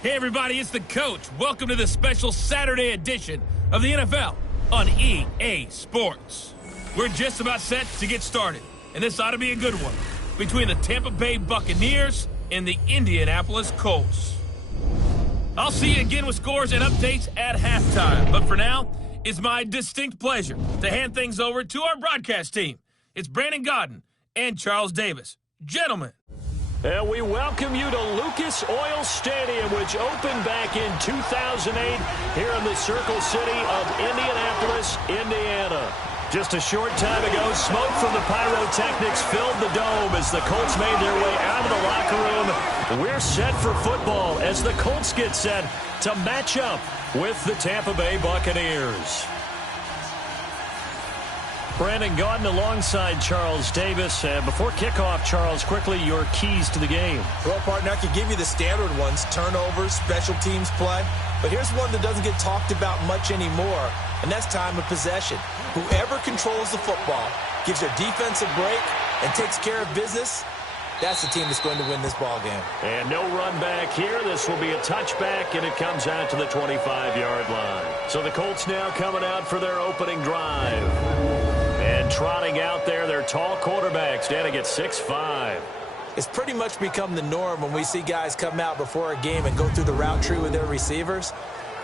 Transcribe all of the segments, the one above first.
Hey everybody, it's the coach. Welcome to this special Saturday edition of the NFL on EA Sports. We're just about set to get started, and this ought to be a good one between the Tampa Bay Buccaneers and the Indianapolis Colts. I'll see you again with scores and updates at halftime, but for now, it's my distinct pleasure to hand things over to our broadcast team. It's Brandon Godden and Charles Davis. Gentlemen. And we welcome you to Lucas Oil Stadium, which opened back in 2008 here in the Circle City of Indianapolis, Indiana. Just a short time ago, smoke from the pyrotechnics filled the dome as the Colts made their way out of the locker room. We're set for football as the Colts get set to match up with the Tampa Bay Buccaneers. Brandon Gaudin alongside Charles Davis. Before kickoff, Charles, quickly your keys to the game. Well, partner, I can give you the standard ones, turnovers, special teams play. But here's one that doesn't get talked about much anymore, and that's time of possession. Whoever controls the football, gives their defense a break, and takes care of business, that's the team that's going to win this ball game. And no run back here. This will be a touchback, and it comes out to the 25-yard line. So the Colts now coming out for their opening drive. And trotting out there, their tall quarterback standing at 6'5". It's pretty much become the norm when we see guys come out before a game and go through the route tree with their receivers.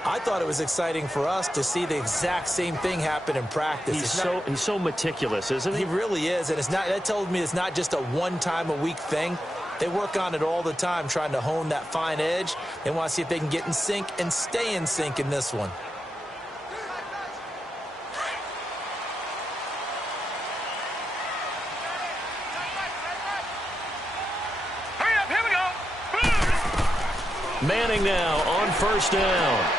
I thought it was exciting for us to see the exact same thing happen in practice. He's so meticulous, isn't he? He really is, and that tells me it's not just a one-time-a-week thing. They work on it all the time, trying to hone that fine edge. They want to see if they can get in sync and stay in sync in this one. Manning now on first down.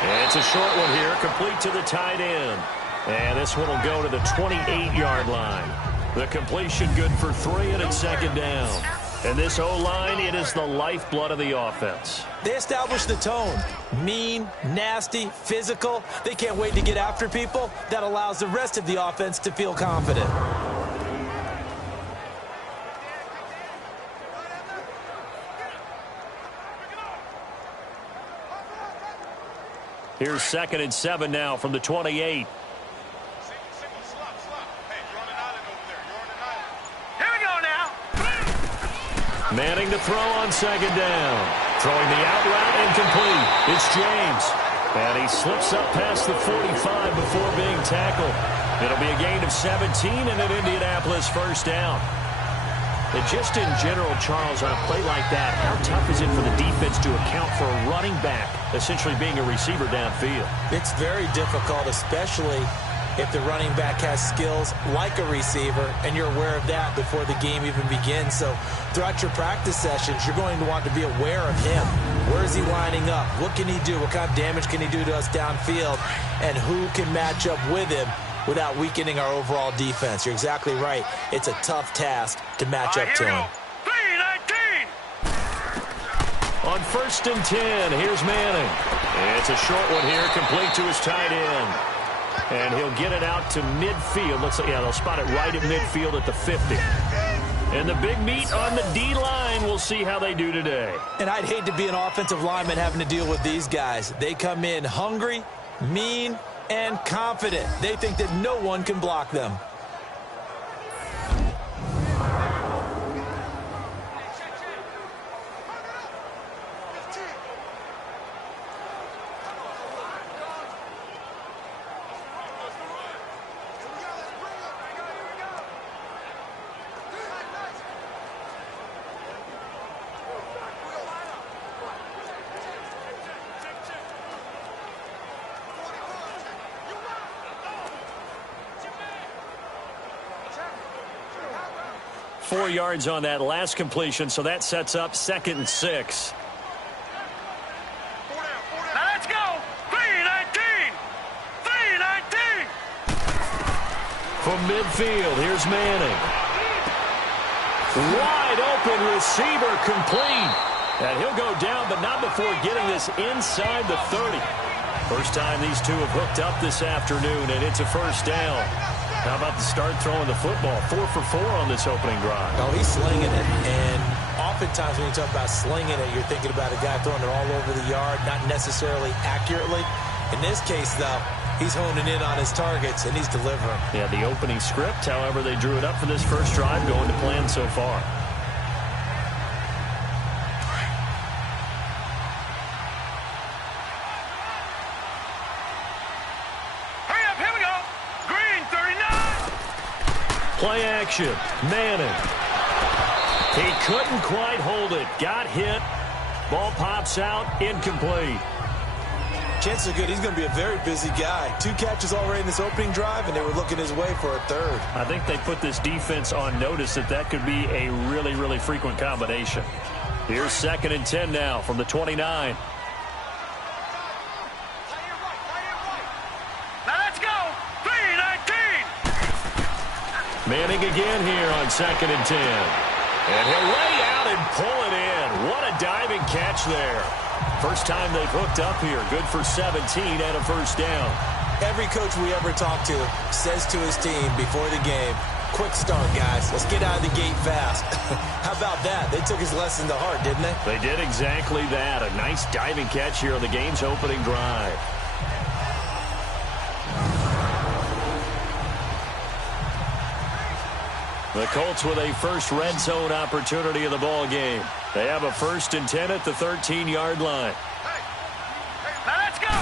And it's a short one here, complete to the tight end. And this one will go to the 28-yard line. The completion good for 3, and it's second down. And this O-line, it is the lifeblood of the offense. They establish the tone. Mean, nasty, physical. They can't wait to get after people. That allows the rest of the offense to feel confident. Here's 2nd and 7 now from the 28. Manning to throw on second down. Throwing the out route incomplete. It's James. And he slips up past the 45 before being tackled. It'll be a gain of 17 and an Indianapolis first down. And just in general, Charles, on a play like that, how tough is it for the defense to account for a running back essentially being a receiver downfield? It's very difficult, especially if the running back has skills like a receiver, and you're aware of that before the game even begins. So throughout your practice sessions, you're going to want to be aware of him. Where is he lining up? What can he do? What kind of damage can he do to us downfield? And who can match up with him without weakening our overall defense? You're exactly right. It's a tough task to match up to him. On 1st and 10, here's Manning. It's a short one here, complete to his tight end. And he'll get it out to midfield. Looks like, yeah, they'll spot it right at midfield at the 50. And the big meat on the D-line, we'll see how they do today. And I'd hate to be an offensive lineman having to deal with these guys. They come in hungry, mean, and confident. They think that no one can block them. Four yards on that last completion, so that sets up 2nd and 6. Now let's go! 3-19! 3-19! From midfield, here's Manning. Wide open receiver, complete. And he'll go down, but not before getting this inside the 30. First time these two have hooked up this afternoon, and it's a first down. How about the start throwing the football? 4 for 4 on this opening drive. Oh, he's slinging it. And oftentimes when you talk about slinging it, you're thinking about a guy throwing it all over the yard, not necessarily accurately. In this case, though, he's honing in on his targets, and he's delivering. Yeah, the opening script, however, they drew it up for this first drive, going to plan so far. Hurry up, here we go. Green, 39. Play action. Manning. He couldn't quite hold it. Got hit. Ball pops out. Incomplete. Chances are good he's going to be a very busy guy. 2 catches already in this opening drive, and they were looking his way for a third. I think they put this defense on notice that could be a really, really frequent combination. Here's 2nd and 10 now from the 29. Now let's go. 3-19. Manning again here on 2nd and 10. And he'll lay out and pull it in. What a diving catch there. First time they've hooked up here. Good for 17 and a first down. Every coach we ever talk to says to his team before the game, quick start, guys. Let's get out of the gate fast. How about that? They took his lesson to heart, didn't they? They did exactly that. A nice diving catch here on the game's opening drive. The Colts with a first red zone opportunity of the ball game. They have a 1st and 10 at the 13-yard line. Now let's go.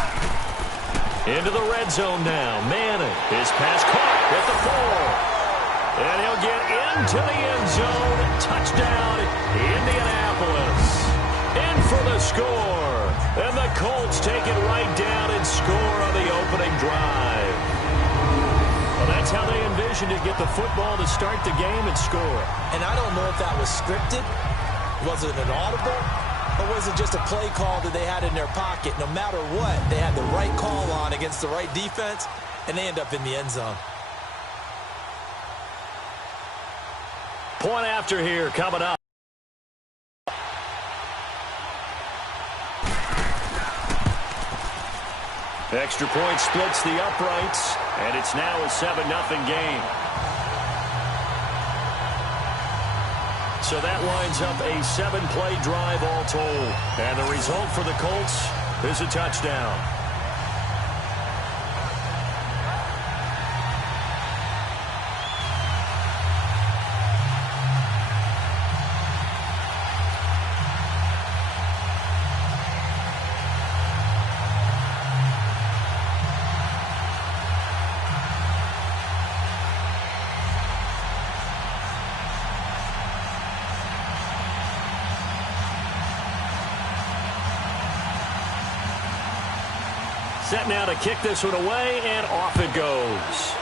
Into the red zone now. Manning. His pass caught at the 4. And he'll get into the end zone. Touchdown, Indianapolis. In for the score. And the Colts take it right down and score on the opening drive. Well, that's how they envisioned it. Get the football to start the game and score. And I don't know if that was scripted. Was it an audible? Or was it just a play call that they had in their pocket? No matter what, they had the right call on against the right defense, and they end up in the end zone. Point after here coming up. Extra point splits the uprights, and it's now a 7-0 game. So that lines up a 7-play drive all told. And the result for the Colts is a touchdown. Set now to kick this one away, and off it goes.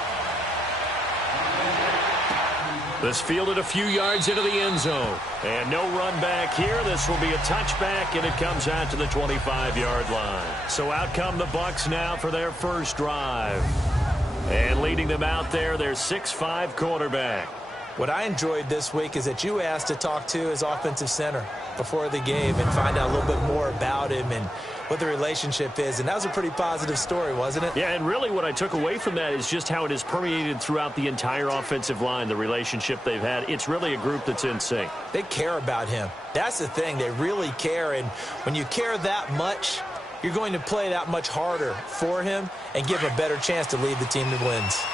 This fielded a few yards into the end zone. And no run back here. This will be a touchback, and it comes out to the 25-yard line. So out come the Bucs now for their first drive. And leading them out there, their 6'5" quarterback. What I enjoyed this week is that you asked to talk to his offensive center before the game and find out a little bit more about him and what the relationship is. And that was a pretty positive story, wasn't it? Yeah, and really what I took away from that is just how it has permeated throughout the entire offensive line, the relationship they've had. It's really a group that's in sync. They care about him. That's the thing. They really care. And when you care that much, you're going to play that much harder for him and give him a better chance to lead the team to wins.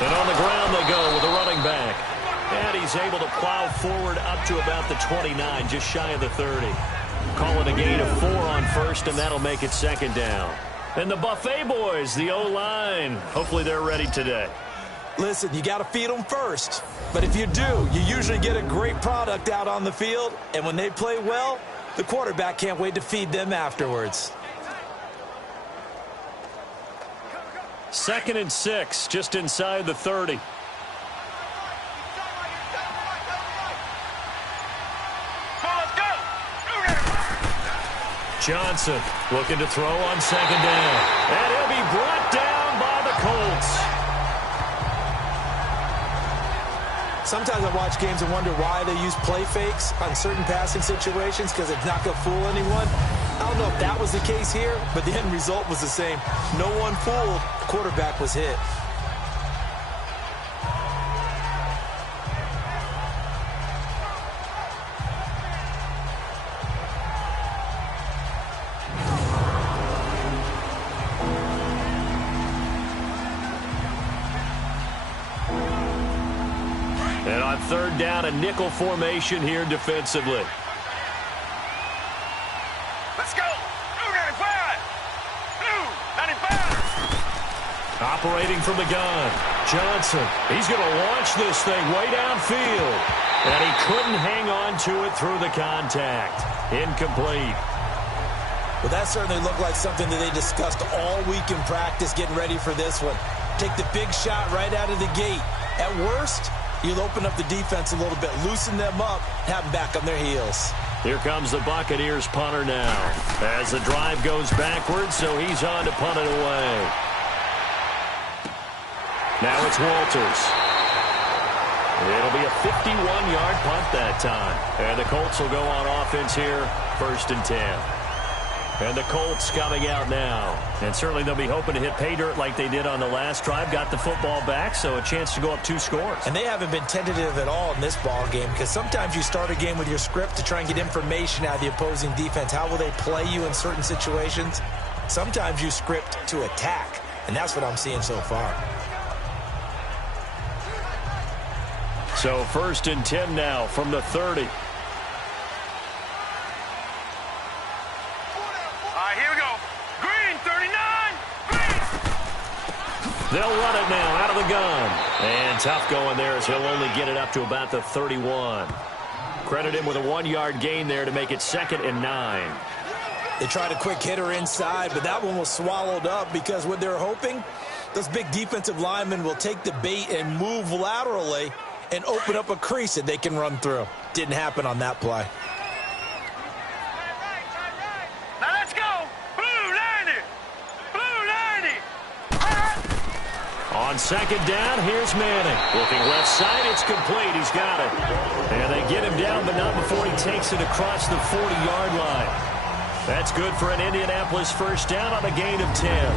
And on the ground they go with a running back. And he's able to plow forward up to about the 29, just shy of the 30. Calling a gain of 4 on first, and that'll make it second down. And the Buffet boys, the O-line, hopefully they're ready today. Listen, you got to feed them first. But if you do, you usually get a great product out on the field. And when they play well, the quarterback can't wait to feed them afterwards. 2nd and 6, just inside the 30. Johnson looking to throw on second down. And he'll be brought down by the Colts. Sometimes I watch games and wonder why they use play fakes on certain passing situations because it's not going to fool anyone. I don't know if that was the case here, but the end result was the same. No one fooled. The quarterback was hit. And on third down, a nickel formation here defensively. Let's go. 295. 295. Operating from the gun. Johnson. He's going to launch this thing way downfield. And he couldn't hang on to it through the contact. Incomplete. Well, that certainly looked like something that they discussed all week in practice getting ready for this one. Take the big shot right out of the gate. At worst, you'll open up the defense a little bit, loosen them up, have them back on their heels. Here comes the Buccaneers punter now. As the drive goes backwards, so he's on to punt it away. Now it's Walters. It'll be a 51-yard punt that time. And the Colts will go on offense here, 1st and 10. And the Colts coming out now. And certainly they'll be hoping to hit pay dirt like they did on the last drive. Got the football back, so a chance to go up 2 scores. And they haven't been tentative at all in this ball game, because sometimes you start a game with your script to try and get information out of the opposing defense. How will they play you in certain situations? Sometimes you script to attack, and that's what I'm seeing so far. So 1st and 10 now from the 30. Here we go. Green, 39. Green. They'll run it now out of the gun. And tough going there as he'll only get it up to about the 31. Credit him with a 1-yard gain there to make it 2nd and 9. They tried a quick hitter inside, but that one was swallowed up because what they're hoping, those big defensive linemen will take the bait and move laterally and open up a crease that they can run through. Didn't happen on that play. Now let's go. Blue 90. Blue 90. On 2nd down, here's Manning. Looking left side, it's complete. He's got it. And they get him down, but not before he takes it across the 40-yard line. That's good for an Indianapolis 1st down on a gain of 10.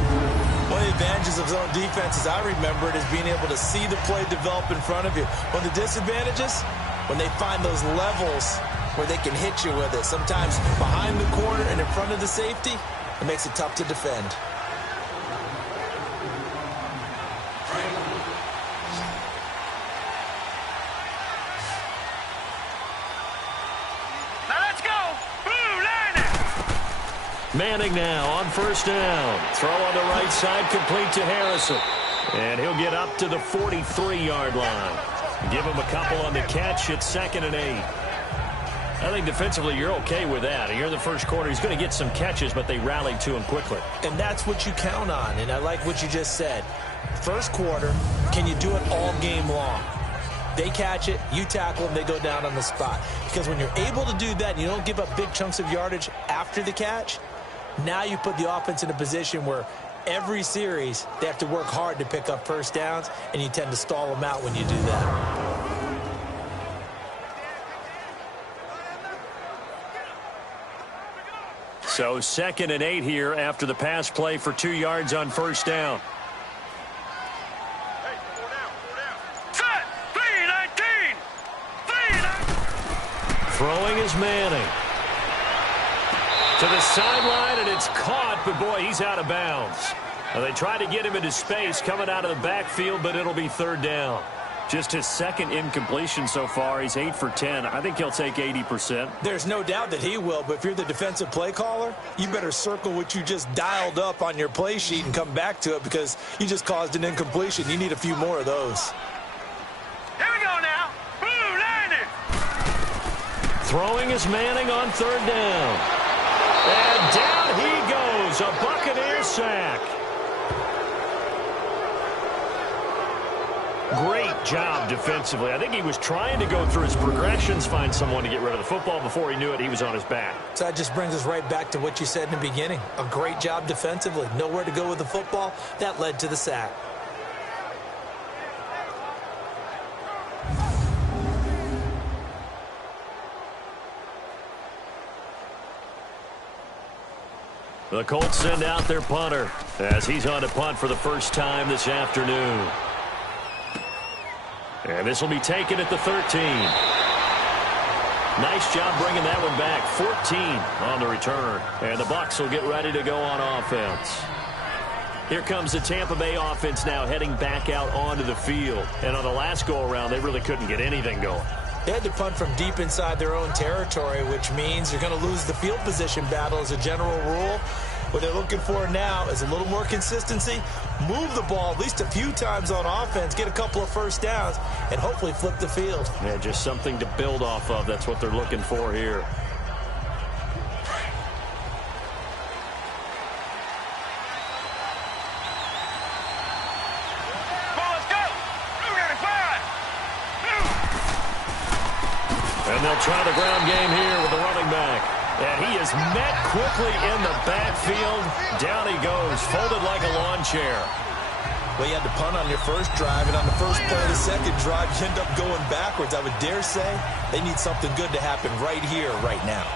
One of the advantages of zone defense, as I remember it, is being able to see the play develop in front of you. One of the disadvantages, when they find those levels where they can hit you with it. Sometimes behind the corner and in front of the safety, it makes it tough to defend. Now let's go. Blue 90. Manning now on 1st down. Throw on the right side, complete to Harrison. And he'll get up to the 43-yard line. Give him a couple on the catch at 2nd and 8. I think defensively you're okay with that. Here in the first quarter, he's going to get some catches, but they rallied to him quickly. And that's what you count on, and I like what you just said. First quarter, can you do it all game long? They catch it, you tackle them, they go down on the spot. Because when you're able to do that and you don't give up big chunks of yardage after the catch, now you put the offense in a position where every series they have to work hard to pick up 1st downs, and you tend to stall them out when you do that. So 2nd and 8 here after the pass play for 2 yards on 1st down. Set. 319. 319. Throwing is Manning. To the sideline, and it's caught, but boy, he's out of bounds. Well, they tried to get him into space coming out of the backfield, but it'll be 3rd down. Just his 2nd incompletion so far. He's 8 for 10. I think he'll take 80%. There's no doubt that he will, but if you're the defensive play caller, you better circle what you just dialed up on your play sheet and come back to it, because you just caused an incompletion. You need a few more of those. Here we go now. Blue 90. Throwing is Manning on 3rd down. And down he goes. A Buccaneers sack. Great job defensively. I think he was trying to go through his progressions, find someone to get rid of the football. Before he knew it, he was on his back. So that just brings us right back to what you said in the beginning. A great job defensively. Nowhere to go with the football. That led to the sack. The Colts send out their punter as he's on to punt for the first time this afternoon. And this will be taken at the 13. Nice job bringing that one back. 14 on the return. And the Bucs will get ready to go on offense. Here comes the Tampa Bay offense now heading back out onto the field. And on the last go-around, they really couldn't get anything going. They had to punt from deep inside their own territory, which means you're going to lose the field position battle as a general rule. What they're looking for now is a little more consistency, move the ball at least a few times on offense, get a couple of first downs, and hopefully flip the field. Yeah, just something to build off of. That's what they're looking for here. And they'll try the ground game here with the running back. And he is met quickly in the backfield. Down he goes, folded like a lawn chair. Well, you had to punt on your first drive, and on the first play of the second drive, you end up going backwards. I would dare say they need something good to happen right here, right now.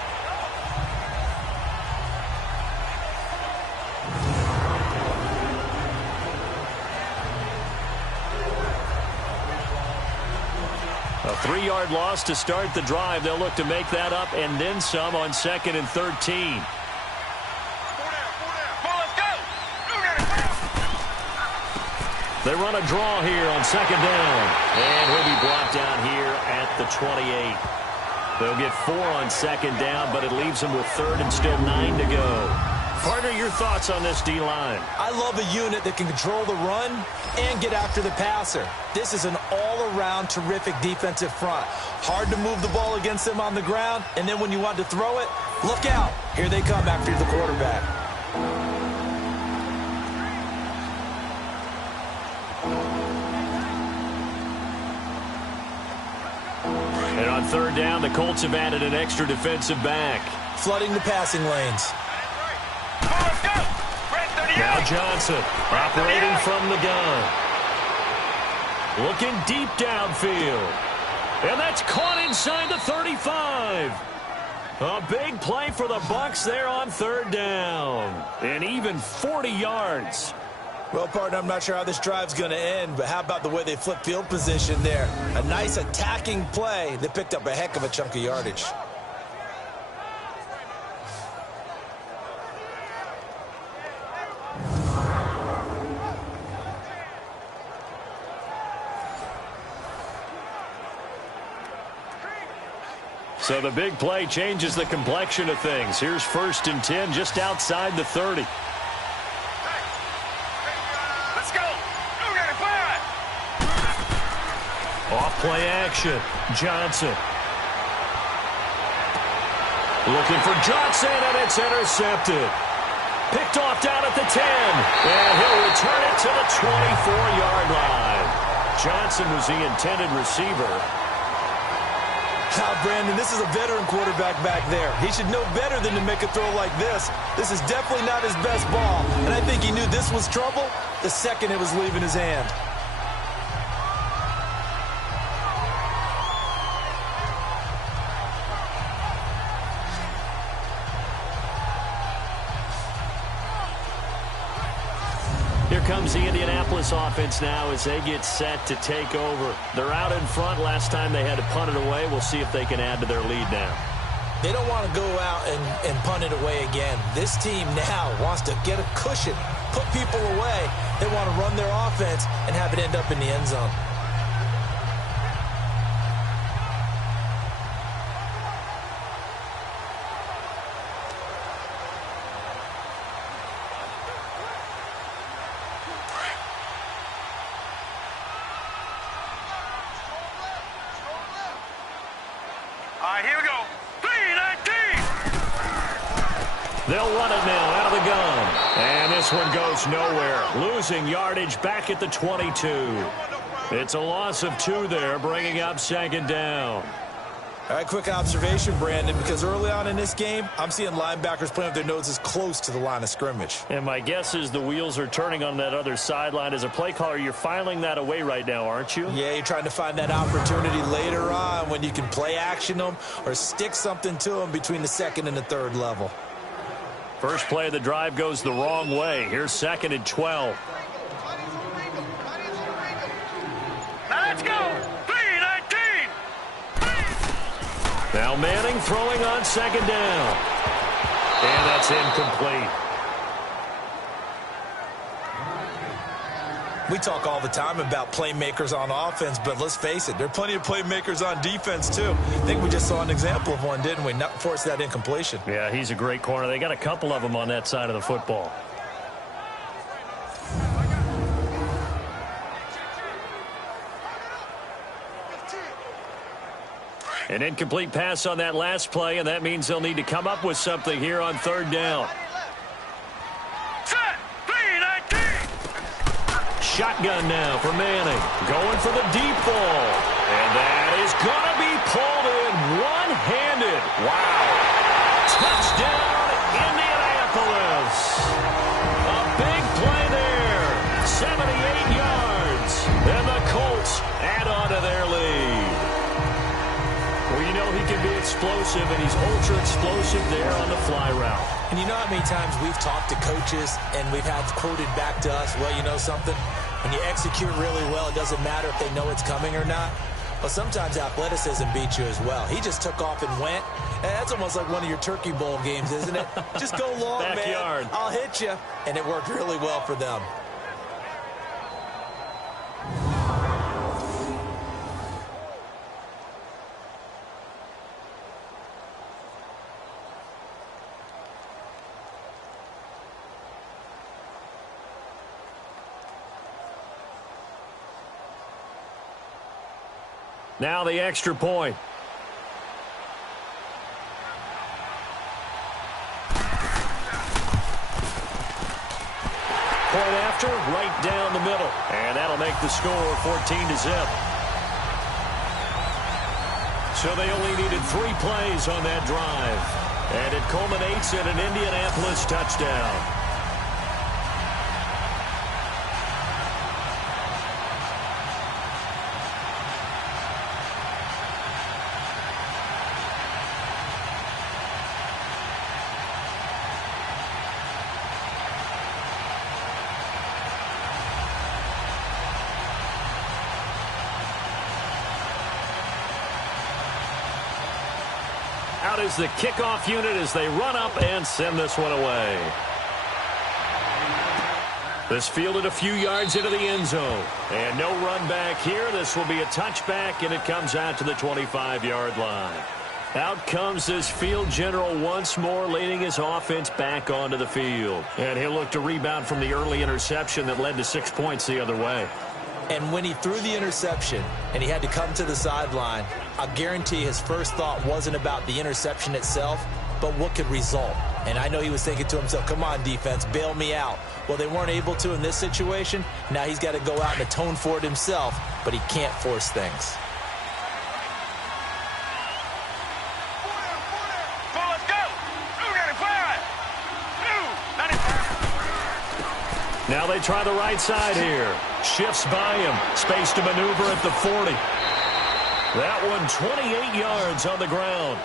A 3-yard loss to start the drive. They'll look to make that up and then some on 2nd and 13. They run a draw here on 2nd down. And he'll be brought down here at the 28. They'll get 4 on 2nd down, but it leaves them with 3rd and still 9 to go. Partner, your thoughts on this D-line? I love a unit that can control the run and get after the passer. This is an all-around terrific defensive front. Hard to move the ball against them on the ground, and then when you want to throw it, look out. Here they come after the quarterback. And on 3rd down, the Colts have added an extra defensive back. Flooding the passing lanes. Now Johnson operating from the gun. Looking deep downfield. And that's caught inside the 35. A big play for the Bucs there on 3rd down. And even 40 yards. Well, partner, I'm not sure how this drive's going to end, but how about the way they flip field position there? A nice attacking play. They picked up a heck of a chunk of yardage. So the big play changes the complexion of things. Here's 1st and 10 just outside the 30. Let's go. Off play action. Johnson. Looking for Johnson, and it's intercepted. Picked off down at the 10. And he'll return it to the 24-yard line. Johnson was the intended receiver. Brandon, this is a veteran quarterback back there. He should know better than to make a throw like this. This is definitely not his best ball. And I think he knew this was trouble the second it was leaving his hand. Here comes the Indianapolis offense now as they get set to take over. They're out in front. Last time they had to punt it away. We'll see if they can add to their lead now. They don't want to go out and punt it away again. This team now wants to get a cushion, put people away. They want to run their offense and have it end up in the end zone. Here we go. 3-19. They'll run it now out of the gun. And this one goes nowhere. Losing yardage back at the 22. It's a loss of 2 there, bringing up 2nd down. All right, quick observation, Brandon, because early on in this game, I'm seeing linebackers playing with their noses close to the line of scrimmage. And my guess is the wheels are turning on that other sideline. As a play caller, you're filing that away right now, aren't you? Yeah, you're trying to find that opportunity later on when you can play action them or stick something to them between the 2nd and the 3rd level. First play of the drive goes the wrong way. Here's 2nd and 12. Now let's go. 3-19. Now Manning throwing on 2nd down. And that's incomplete. We talk all the time about playmakers on offense, but let's face it, there are plenty of playmakers on defense, too. I think we just saw an example of one, didn't we? Not force that incompletion. Yeah, he's a great corner. They got a couple of them on that side of the football. An incomplete pass on that last play, and that means they'll need to come up with something here on 3rd down. Set. 3-19. Shotgun now for Manning. Going for the deep ball. And that is going to be pulled in one-handed. Wow. Touchdown, Indianapolis. A big play there. 78 yards. And the Colts add on to their lead. Well, you know he can be explosive, and he's ultra-explosive there on the fly route. And you know how many times we've talked to coaches and we've had quoted back to us, well, you know something? When you execute really well, it doesn't matter if they know it's coming or not. Well, sometimes athleticism beats you as well. He just took off and went. And that's almost like one of your Turkey Bowl games, isn't it? Just go long, Backyard. man. I'll hit you. And it worked really well for them. Now the extra point. Point after, right down the middle. And that'll make the score 14-0. So they only needed 3 plays on that drive. And it culminates in an Indianapolis touchdown. Out is the kickoff unit as they run up and send this one away. This fielded a few yards into the end zone. And no run back here. This will be a touchback, and it comes out to the 25-yard line. Out comes this field general once more, leading his offense back onto the field. And he'll look to rebound from the early interception that led to 6 points the other way. And when he threw the interception and he had to come to the sideline, I guarantee his first thought wasn't about the interception itself, but what could result. And I know he was thinking to himself, come on, defense, bail me out. Well, they weren't able to in this situation. Now he's got to go out and atone for it himself, but he can't force things. Well, let's go. 295. 295. Now they try the right side here. Shifts by him. Space to maneuver at the 40. That one 28 yards on the ground.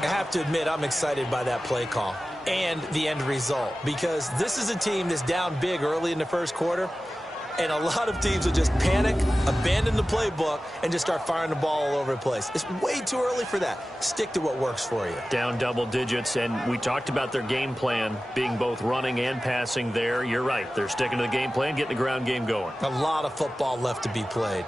I have to admit, I'm excited by that play call and the end result, because this is a team that's down big early in the first quarter, and a lot of teams will just panic, abandon the playbook, and just start firing the ball all over the place. It's way too early for that. Stick to what works for you. Down double digits, and we talked about their game plan being both running and passing there. You're right. They're sticking to the game plan, getting the ground game going. A lot of football left to be played.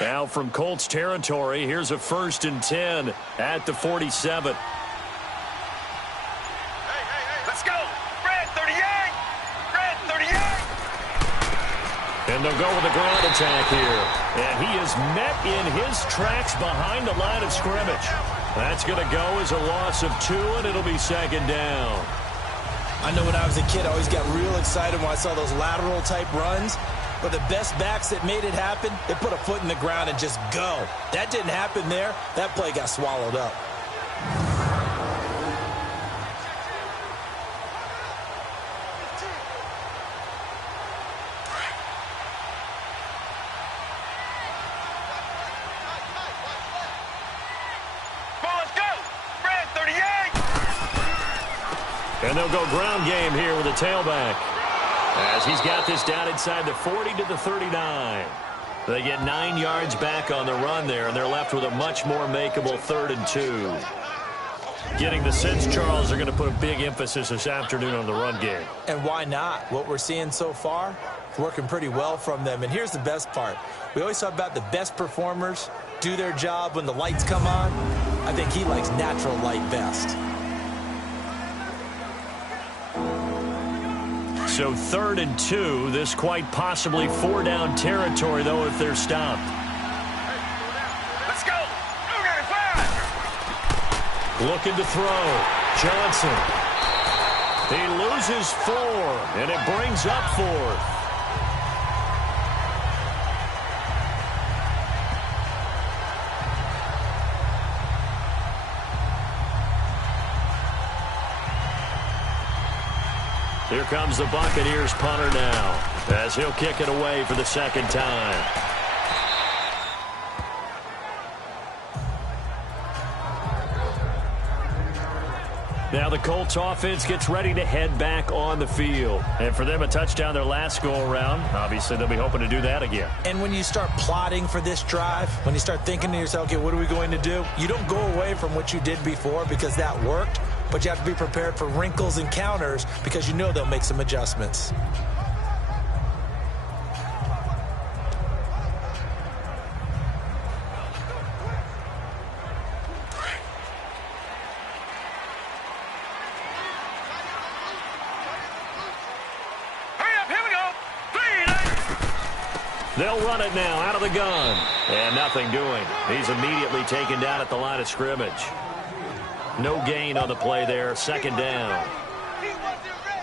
Now from Colts territory, here's a 1st and 10 at the 47. Hey, let's go. Red 38. Red 38. And they'll go with a ground attack here. And he is met in his tracks behind the line of scrimmage. That's going to go as a loss of 2, and it'll be 2nd down. I know when I was a kid, I always got real excited when I saw those lateral-type runs. But the best backs that made it happen, they put a foot in the ground and just go. That didn't happen there. That play got swallowed up. And they'll go ground game here with a tailback. As he's got this down inside the 40 to the 39. They get 9 yards back on the run there, and they're left with a much more makeable 3rd and 2. Getting the sense, Charles, are going to put a big emphasis this afternoon on the run game. And why not? What we're seeing so far, working pretty well from them. And here's the best part. We always talk about the best performers do their job when the lights come on. I think he likes natural light best. So 3rd and 2, this quite possibly 4-down territory, though, if they're stopped. Let's go. You got it, 5. Looking to throw. Johnson. He loses 4, and it brings up 4th. Here comes the Buccaneers punter now, as he'll kick it away for the 2nd time. Now the Colts offense gets ready to head back on the field. And for them, a touchdown their last go-around. Obviously, they'll be hoping to do that again. And when you start plotting for this drive, when you start thinking to yourself, okay, what are we going to do? You don't go away from what you did before because that worked. But you have to be prepared for wrinkles and counters because you know they'll make some adjustments. Hurry up, here we go. 3, 8. They'll run it now out of the gun. And nothing doing. He's immediately taken down at the line of scrimmage. No gain on the play there, 2nd down.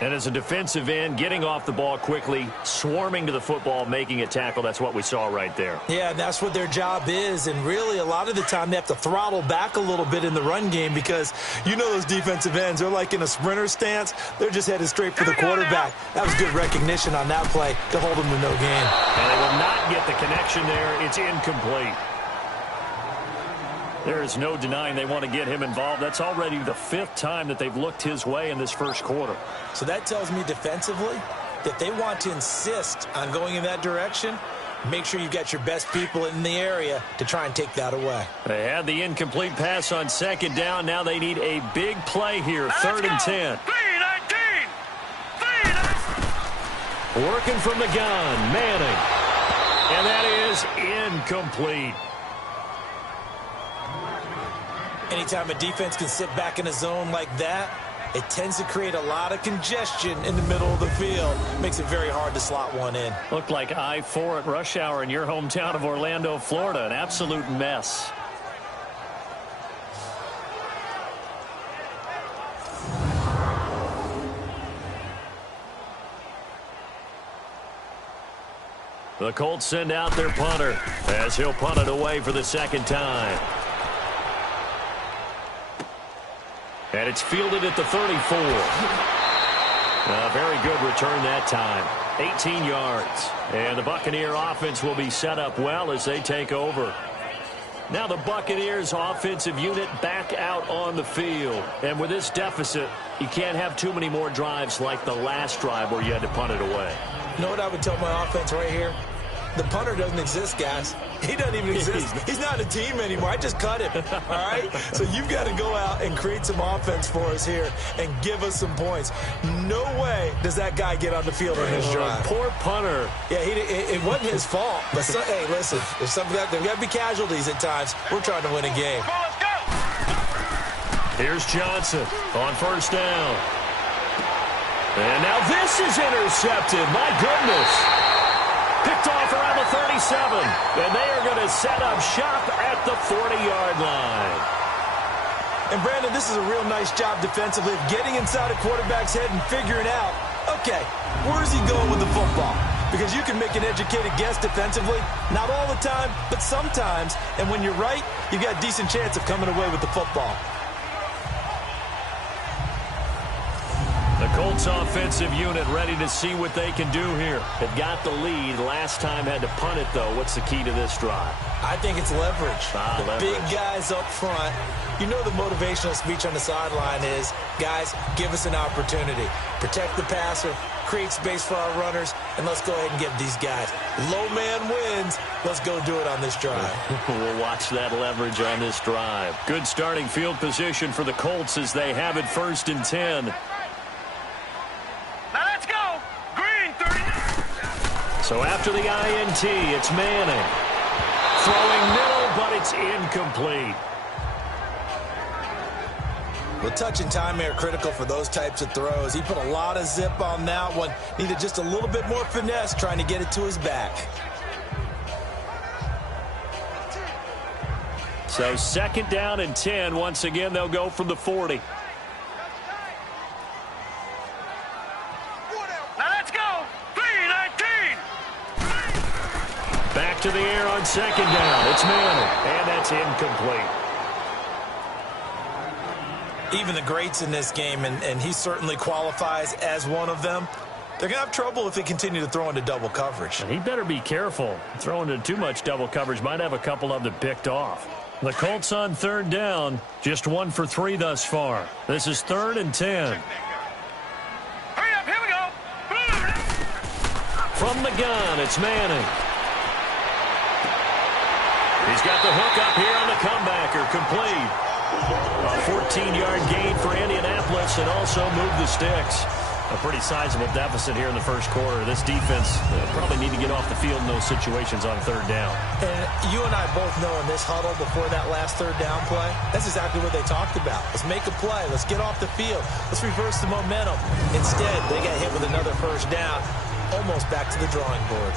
And as a defensive end, getting off the ball quickly, swarming to the football, making a tackle, that's what we saw right there. Yeah, that's what their job is. And really, a lot of the time, they have to throttle back a little bit in the run game because you know those defensive ends, they're like in a sprinter stance. They're just headed straight for the quarterback. That was good recognition on that play to hold them to no gain. And they will not get the connection there. It's incomplete. There is no denying they want to get him involved. That's already the 5th time that they've looked his way in this first quarter. So that tells me defensively that they want to insist on going in that direction. Make sure you've got your best people in the area to try and take that away. They had the incomplete pass on 2nd down. Now they need a big play here, 3rd and 10. 3-19. 3-19. Working from the gun, Manning. And that is incomplete. Anytime a defense can sit back in a zone like that, it tends to create a lot of congestion in the middle of the field. Makes it very hard to slot one in. Looked like I-4 at rush hour in your hometown of Orlando, Florida. An absolute mess. The Colts send out their punter as he'll punt it away for the 2nd time. And it's fielded at the 34. A very good return that time. 18 yards. And the Buccaneer offense will be set up well as they take over. Now the Buccaneers offensive unit back out on the field. And with this deficit, you can't have too many more drives like the last drive where you had to punt it away. You know what I would tell my offense right here? The punter doesn't exist, guys. He doesn't even exist. He's not a team anymore. I just cut him, all right? So you've got to go out and create some offense for us here and give us some points. No way does that guy get on the field on his drive. Poor punter. Yeah, it wasn't his fault. But, hey, listen, there's got to be casualties at times. We're trying to win a game. Come on, let's go. Here's Johnson on 1st down. And now this is intercepted. My goodness. Picked off around the 37. And they are going to set up shop at the 40-yard line. And, Brandon, this is a real nice job defensively of getting inside a quarterback's head and figuring out, okay, where's he going with the football? Because you can make an educated guess defensively. Not all the time, but sometimes. And when you're right, you've got a decent chance of coming away with the football. The Colts offensive unit ready to see what they can do here. They've got the lead. Last time had to punt it, though. What's the key to this drive? I think it's leverage. Leverage. Big guys up front. You know the motivational speech on the sideline is, guys, give us an opportunity. Protect the passer, create space for our runners, and let's go ahead and give these guys. Low man wins. Let's go do it on this drive. We'll watch that leverage on this drive. Good starting field position for the Colts as they have it 1st and 10. Now let's go. Green 39. So after the INT, it's Manning. Throwing middle, but it's incomplete. Well, touch and time are critical for those types of throws. He put a lot of zip on that one. Needed just a little bit more finesse trying to get it to his back. So 2nd down and 10. Once again, they'll go from the 40. Now let's go. 319. Back to the air on 2nd down. It's Manning, and that's incomplete. Even the greats in this game, and he certainly qualifies as one of them, they're going to have trouble if they continue to throw into double coverage. And he better be careful. Throwing into too much double coverage might have a couple of them picked off. The Colts on 3rd down, just 1 for 3 thus far. This is 3rd and 10. Hurry up, here we go. From the gun, it's Manning. He's got the hook up here on the comebacker, complete. A 14-yard gain for Indianapolis and also move the sticks. A pretty sizable deficit here in the 1st quarter. This defense probably need to get off the field in those situations on 3rd down. And you and I both know in this huddle before that last 3rd down play, that's exactly what they talked about. Let's make a play. Let's get off the field. Let's reverse the momentum. Instead, they got hit with another 1st down, almost back to the drawing board.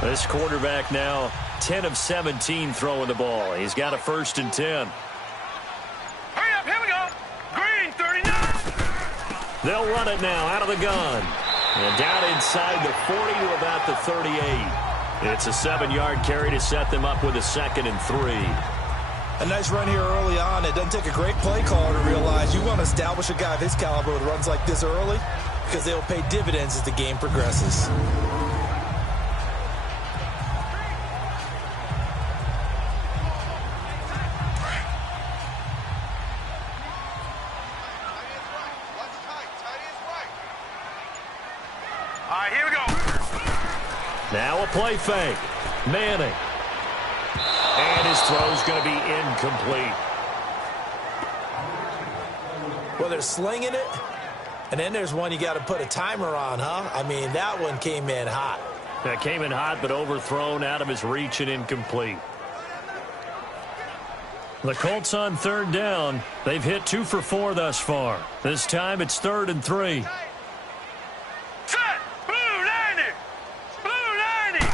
This quarterback now 10 of 17 throwing the ball. He's got a 1st and 10. Hurry up, here we go. Green 39. They'll run it now out of the gun. And down inside the 40 to about the 38. It's a 7-yard carry to set them up with a 2nd and 3. A nice run here early on. It doesn't take a great play caller to realize you want to establish a guy of his caliber with runs like this early because they will pay dividends as the game progresses. All right, here we go. Now a play fake. Manning. And his throw's going to be incomplete. Well, they're slinging it, and then there's one you got to put a timer on, huh? I mean, that one came in hot. That came in hot, but overthrown out of his reach and incomplete. The Colts on 3rd down. They've hit 2 for 4 thus far. This time it's 3rd and 3. Set. Blue 90. Blue 90.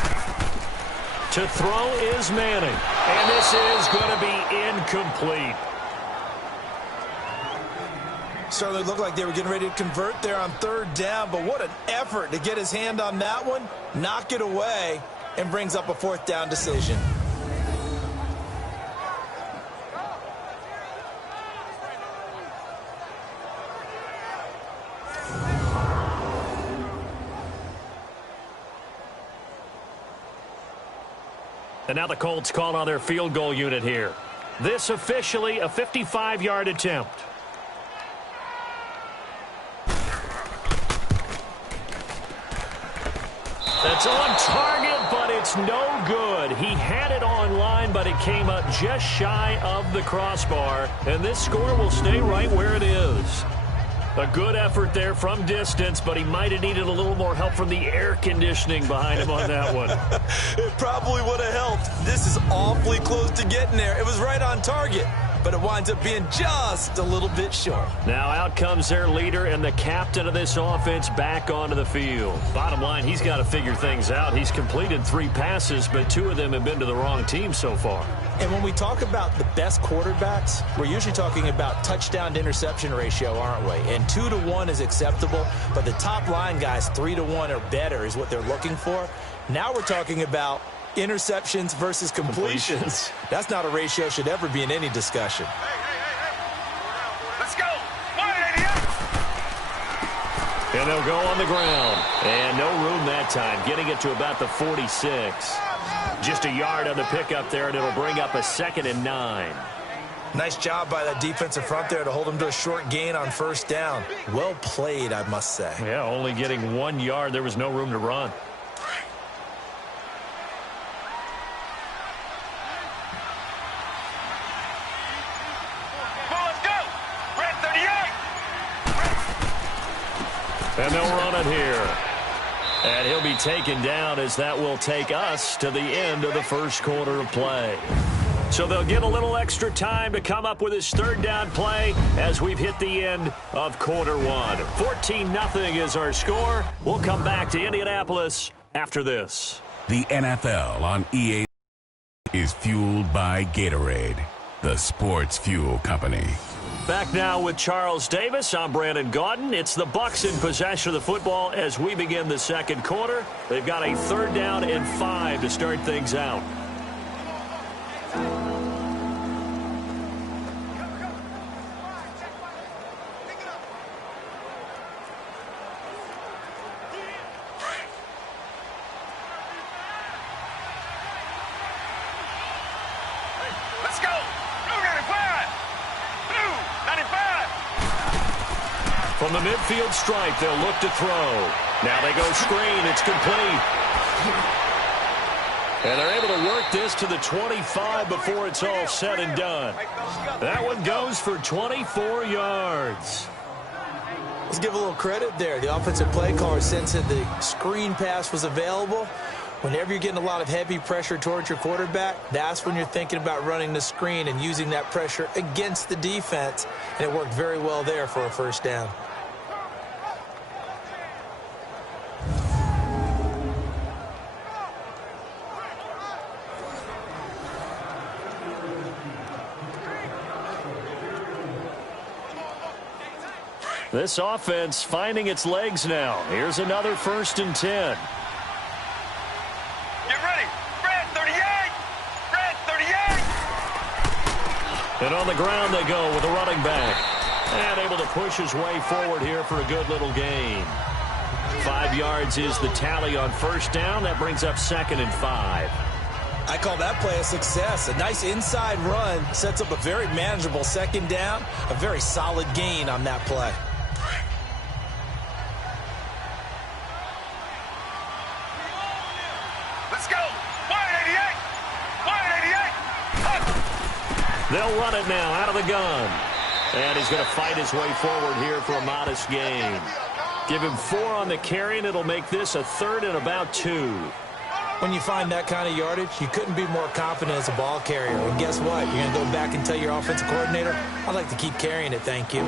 To throw is Manning. And this is going to be incomplete. Certainly looked like they were getting ready to convert there on 3rd down, but what an effort to get his hand on that one, knock it away, and brings up a 4th down decision. And now the Colts call on their field goal unit here. This officially a 55-yard attempt. That's on target, but it's no good. He had it on line, but it came up just shy of the crossbar. And this score will stay right where it is. A good effort there from distance, but he might have needed a little more help from the air conditioning behind him on that one. It probably would have helped. This is awfully close to getting there. It was right on target, but it winds up being just a little bit short. Now out comes their leader and the captain of this offense back onto the field. Bottom line, he's got to figure things out. He's completed 3 passes, but 2 of them have been to the wrong team so far. And when we talk about the best quarterbacks, we're usually talking about touchdown to interception ratio, aren't we? And 2-to-1 is acceptable, but the top line guys, 3-to-1 or better is what they're looking for. Now we're talking about interceptions versus completions. That's not a ratio should ever be in any discussion. Hey. Let's go. And they'll go on the ground. And no room that time, getting it to about the 46. Just a yard on the pickup there, and it'll bring up a 2nd and 9. Nice job by that defensive front there to hold him to a short gain on first down. Well played, I must say. Yeah, only getting 1 yard. There was no room to run. And they'll run it here. And he'll be taken down as that will take us to the end of the first quarter of play. So they'll get a little extra time to come up with his 3rd down play as we've hit the end of quarter 1. 14-0 is our score. We'll come back to Indianapolis after this. The NFL on EA is fueled by Gatorade, the sports fuel company. Back now with Charles Davis. I'm Brandon Gaudin. It's the Bucs in possession of the football as we begin the second quarter. They've got a 3rd down and 5 to start things out. Let's go. Blue 95. Blue 95. From the midfield stripe, they'll look to throw. Now they go screen. It's complete. And they're able to work this to the 25 before it's all said and done. That one goes for 24 yards. Let's give a little credit there. The offensive play caller sensed that the screen pass was available. Whenever you're getting a lot of heavy pressure towards your quarterback, that's when you're thinking about running the screen and using that pressure against the defense. And it worked very well there for a first down. This offense finding its legs now. Here's another 1st and 10. Get ready. Red 38. Red 38. And on the ground they go with the running back. And able to push his way forward here for a good little gain. 5 yards is the tally on first down. That brings up 2nd and 5. I call that play a success. A nice inside run sets up a very manageable 2nd down. A very solid gain on that play. Let's go. 188. 188. They'll run it now out of the gun. And he's going to fight his way forward here for a modest gain. Give him 4 on the carry, and it'll make this a 3rd and about 2. When you find that kind of yardage, you couldn't be more confident as a ball carrier. And guess what? You're going to go back and tell your offensive coordinator, I'd like to keep carrying it, thank you.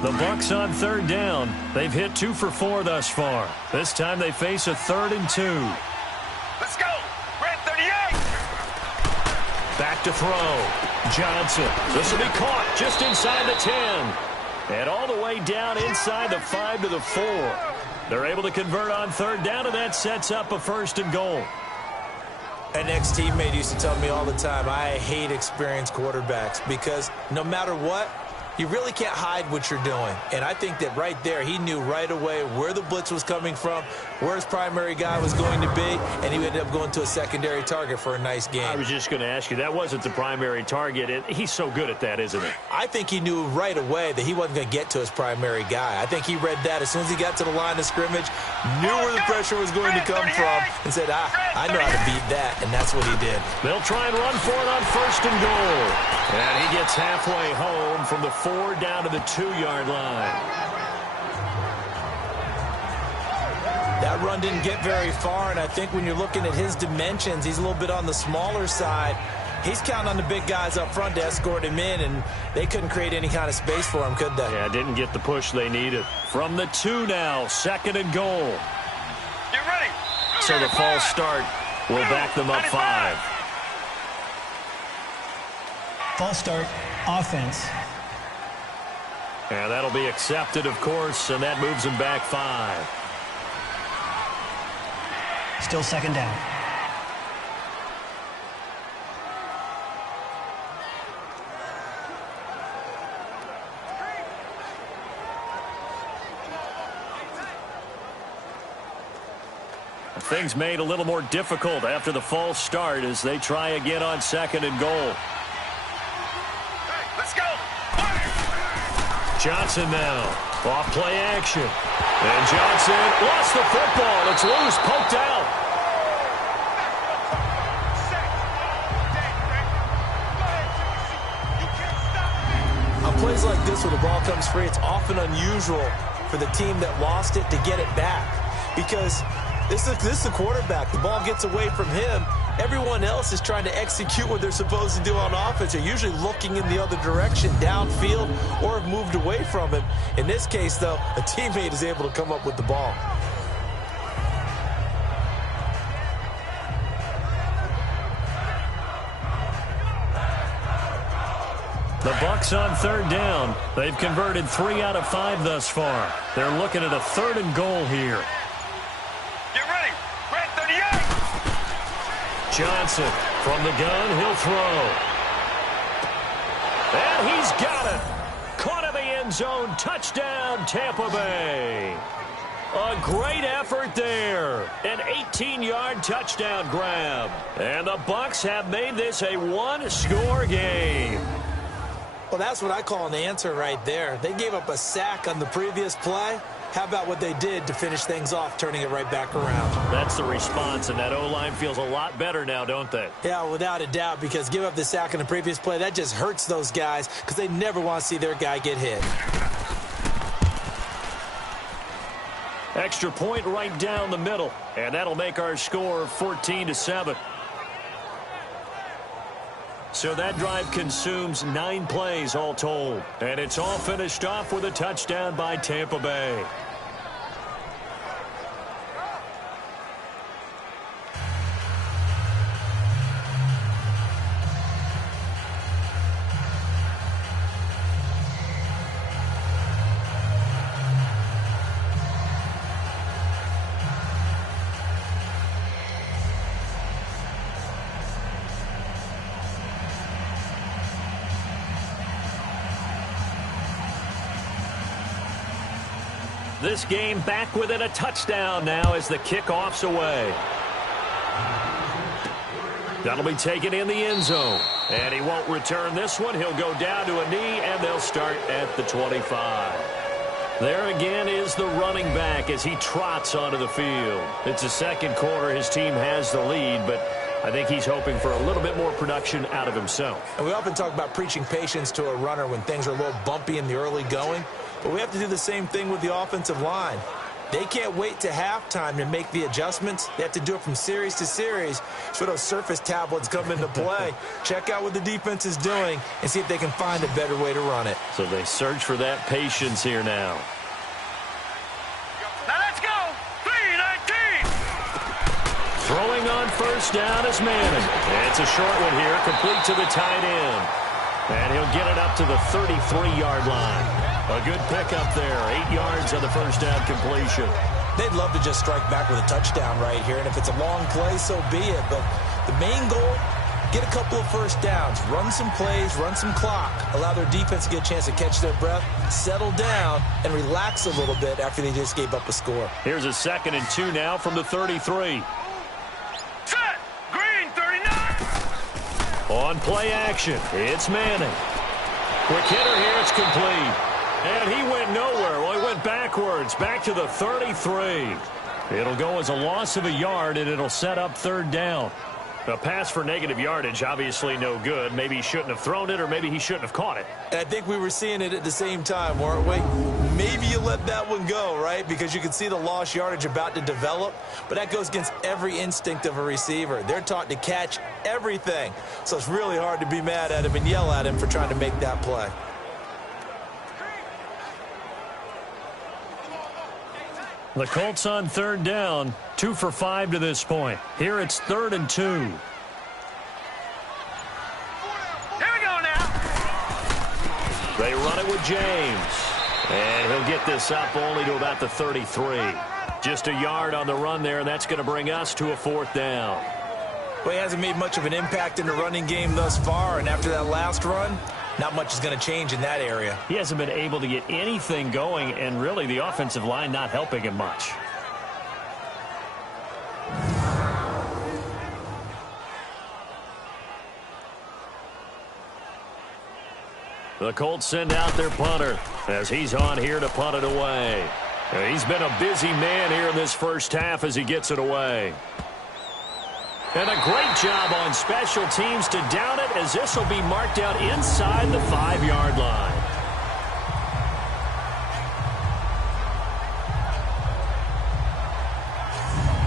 The Bucs on 3rd down. They've hit 2 for 4 thus far. This time they face a 3rd and 2. Let's go. Red 38. Back to throw. Johnson. This will be caught just inside the 10. And all the way down inside the 5 to the 4. They're able to convert on 3rd down, and that sets up a 1st and goal. An ex-teammate used to tell me all the time, I hate experienced quarterbacks because no matter what, you really can't hide what you're doing. And I think that right there, he knew right away where the blitz was coming from, where his primary guy was going to be, and he ended up going to a secondary target for a nice game. I was just going to ask you, that wasn't the primary target. He's so good at that, isn't he? I think he knew right away that he wasn't going to get to his primary guy. I think he read that as soon as he got to the line of scrimmage, knew where the pressure was going to come from, and said, I know how to beat that, and that's what he did. They'll try and run for it on 1st and goal. And he gets halfway home from the 4 down to the 2-yard line. That run didn't get very far, and I think when you're looking at his dimensions, he's a little bit on the smaller side. He's counting on the big guys up front to escort him in, and they couldn't create any kind of space for him, could they? Yeah, didn't get the push they needed. From the 2 now, 2nd and goal. Get ready. So the false start will back them up 5. False start, offense. And that'll be accepted, of course, and that moves them back 5. Still 2nd down. Things made a little more difficult after the false start as they try again on 2nd and goal. Let's go. Johnson now. Off play action. And Johnson lost the football. It's loose, poked out. On plays like this where the ball comes free, it's often unusual for the team that lost it to get it back. Because this is the quarterback. The ball gets away from him. Everyone else is trying to execute what they're supposed to do on offense. They're usually looking in the other direction, downfield, or have moved away from him. In this case, though, a teammate is able to come up with the ball. The Bucs on 3rd down. They've converted 3 out of 5 thus far. They're looking at a 3rd and goal here. Get ready. Red 38. Johnson from the gun. He'll throw. And he's got it. Caught in the end zone. Touchdown, Tampa Bay. A great effort there. An 18-yard touchdown grab. And the Bucs have made this a one-score game. Well, that's what I call an answer right there. They gave up a sack on the previous play. How about what they did to finish things off, turning it right back around? That's the response, and that O-line feels a lot better now, don't they? Yeah, without a doubt, because give up the sack on the previous play, that just hurts those guys because they never want to see their guy get hit. Extra point right down the middle, and that'll make our score 14-7. So that drive consumes 9 plays all told. And it's all finished off with a touchdown by Tampa Bay. This game back within a touchdown now as the kickoff's away. That'll be taken in the end zone. And he won't return this one. He'll go down to a knee, and they'll start at the 25. There again is the running back as he trots onto the field. It's the second quarter. His team has the lead, but I think he's hoping for a little bit more production out of himself. And we often talk about preaching patience to a runner when things are a little bumpy in the early going. But we have to do the same thing with the offensive line. They can't wait to halftime to make the adjustments. They have to do it from series to series. So those surface tablets come into play. Check out what the defense is doing and see if they can find a better way to run it. So they search for that patience here now. Now let's go. 3-19. Throwing on first down is Manning. It's a short one here, complete to the tight end. And he'll get it up to the 33-yard line. A good pickup there. 8 yards on the first down completion. They'd love to just strike back with a touchdown right here. And if it's a long play, so be it. But the main goal, get a couple of first downs. Run some plays, run some clock. Allow their defense to get a chance to catch their breath, settle down, and relax a little bit after they just gave up a score. Here's a 2nd and 2 now from the 33. Set. Green 39. On play action, it's Manning. Quick hitter here, it's complete. And he went nowhere. Well, he went backwards, back to the 33. It'll go as a loss of a yard, and it'll set up 3rd down. A pass for negative yardage, obviously no good. Maybe he shouldn't have thrown it, or maybe he shouldn't have caught it. And I think we were seeing it at the same time, weren't we? Maybe you let that one go, right? Because you can see the lost yardage about to develop. But that goes against every instinct of a receiver. They're taught to catch everything. So it's really hard to be mad at him and yell at him for trying to make that play. The Colts on 3rd down, 2 for 5 to this point. Here it's 3rd and 2. Here we go now. They run it with James. And he'll get this up only to about the 33. Just a yard on the run there, and that's going to bring us to a 4th down. Well, he hasn't made much of an impact in the running game thus far, and after that last run, not much is going to change in that area. He hasn't been able to get anything going, and really the offensive line not helping him much. The Colts send out their punter as he's on here to punt it away. He's been a busy man here in this first half as he gets it away. And a great job on special teams to down it, as this will be marked out inside the 5-yard line.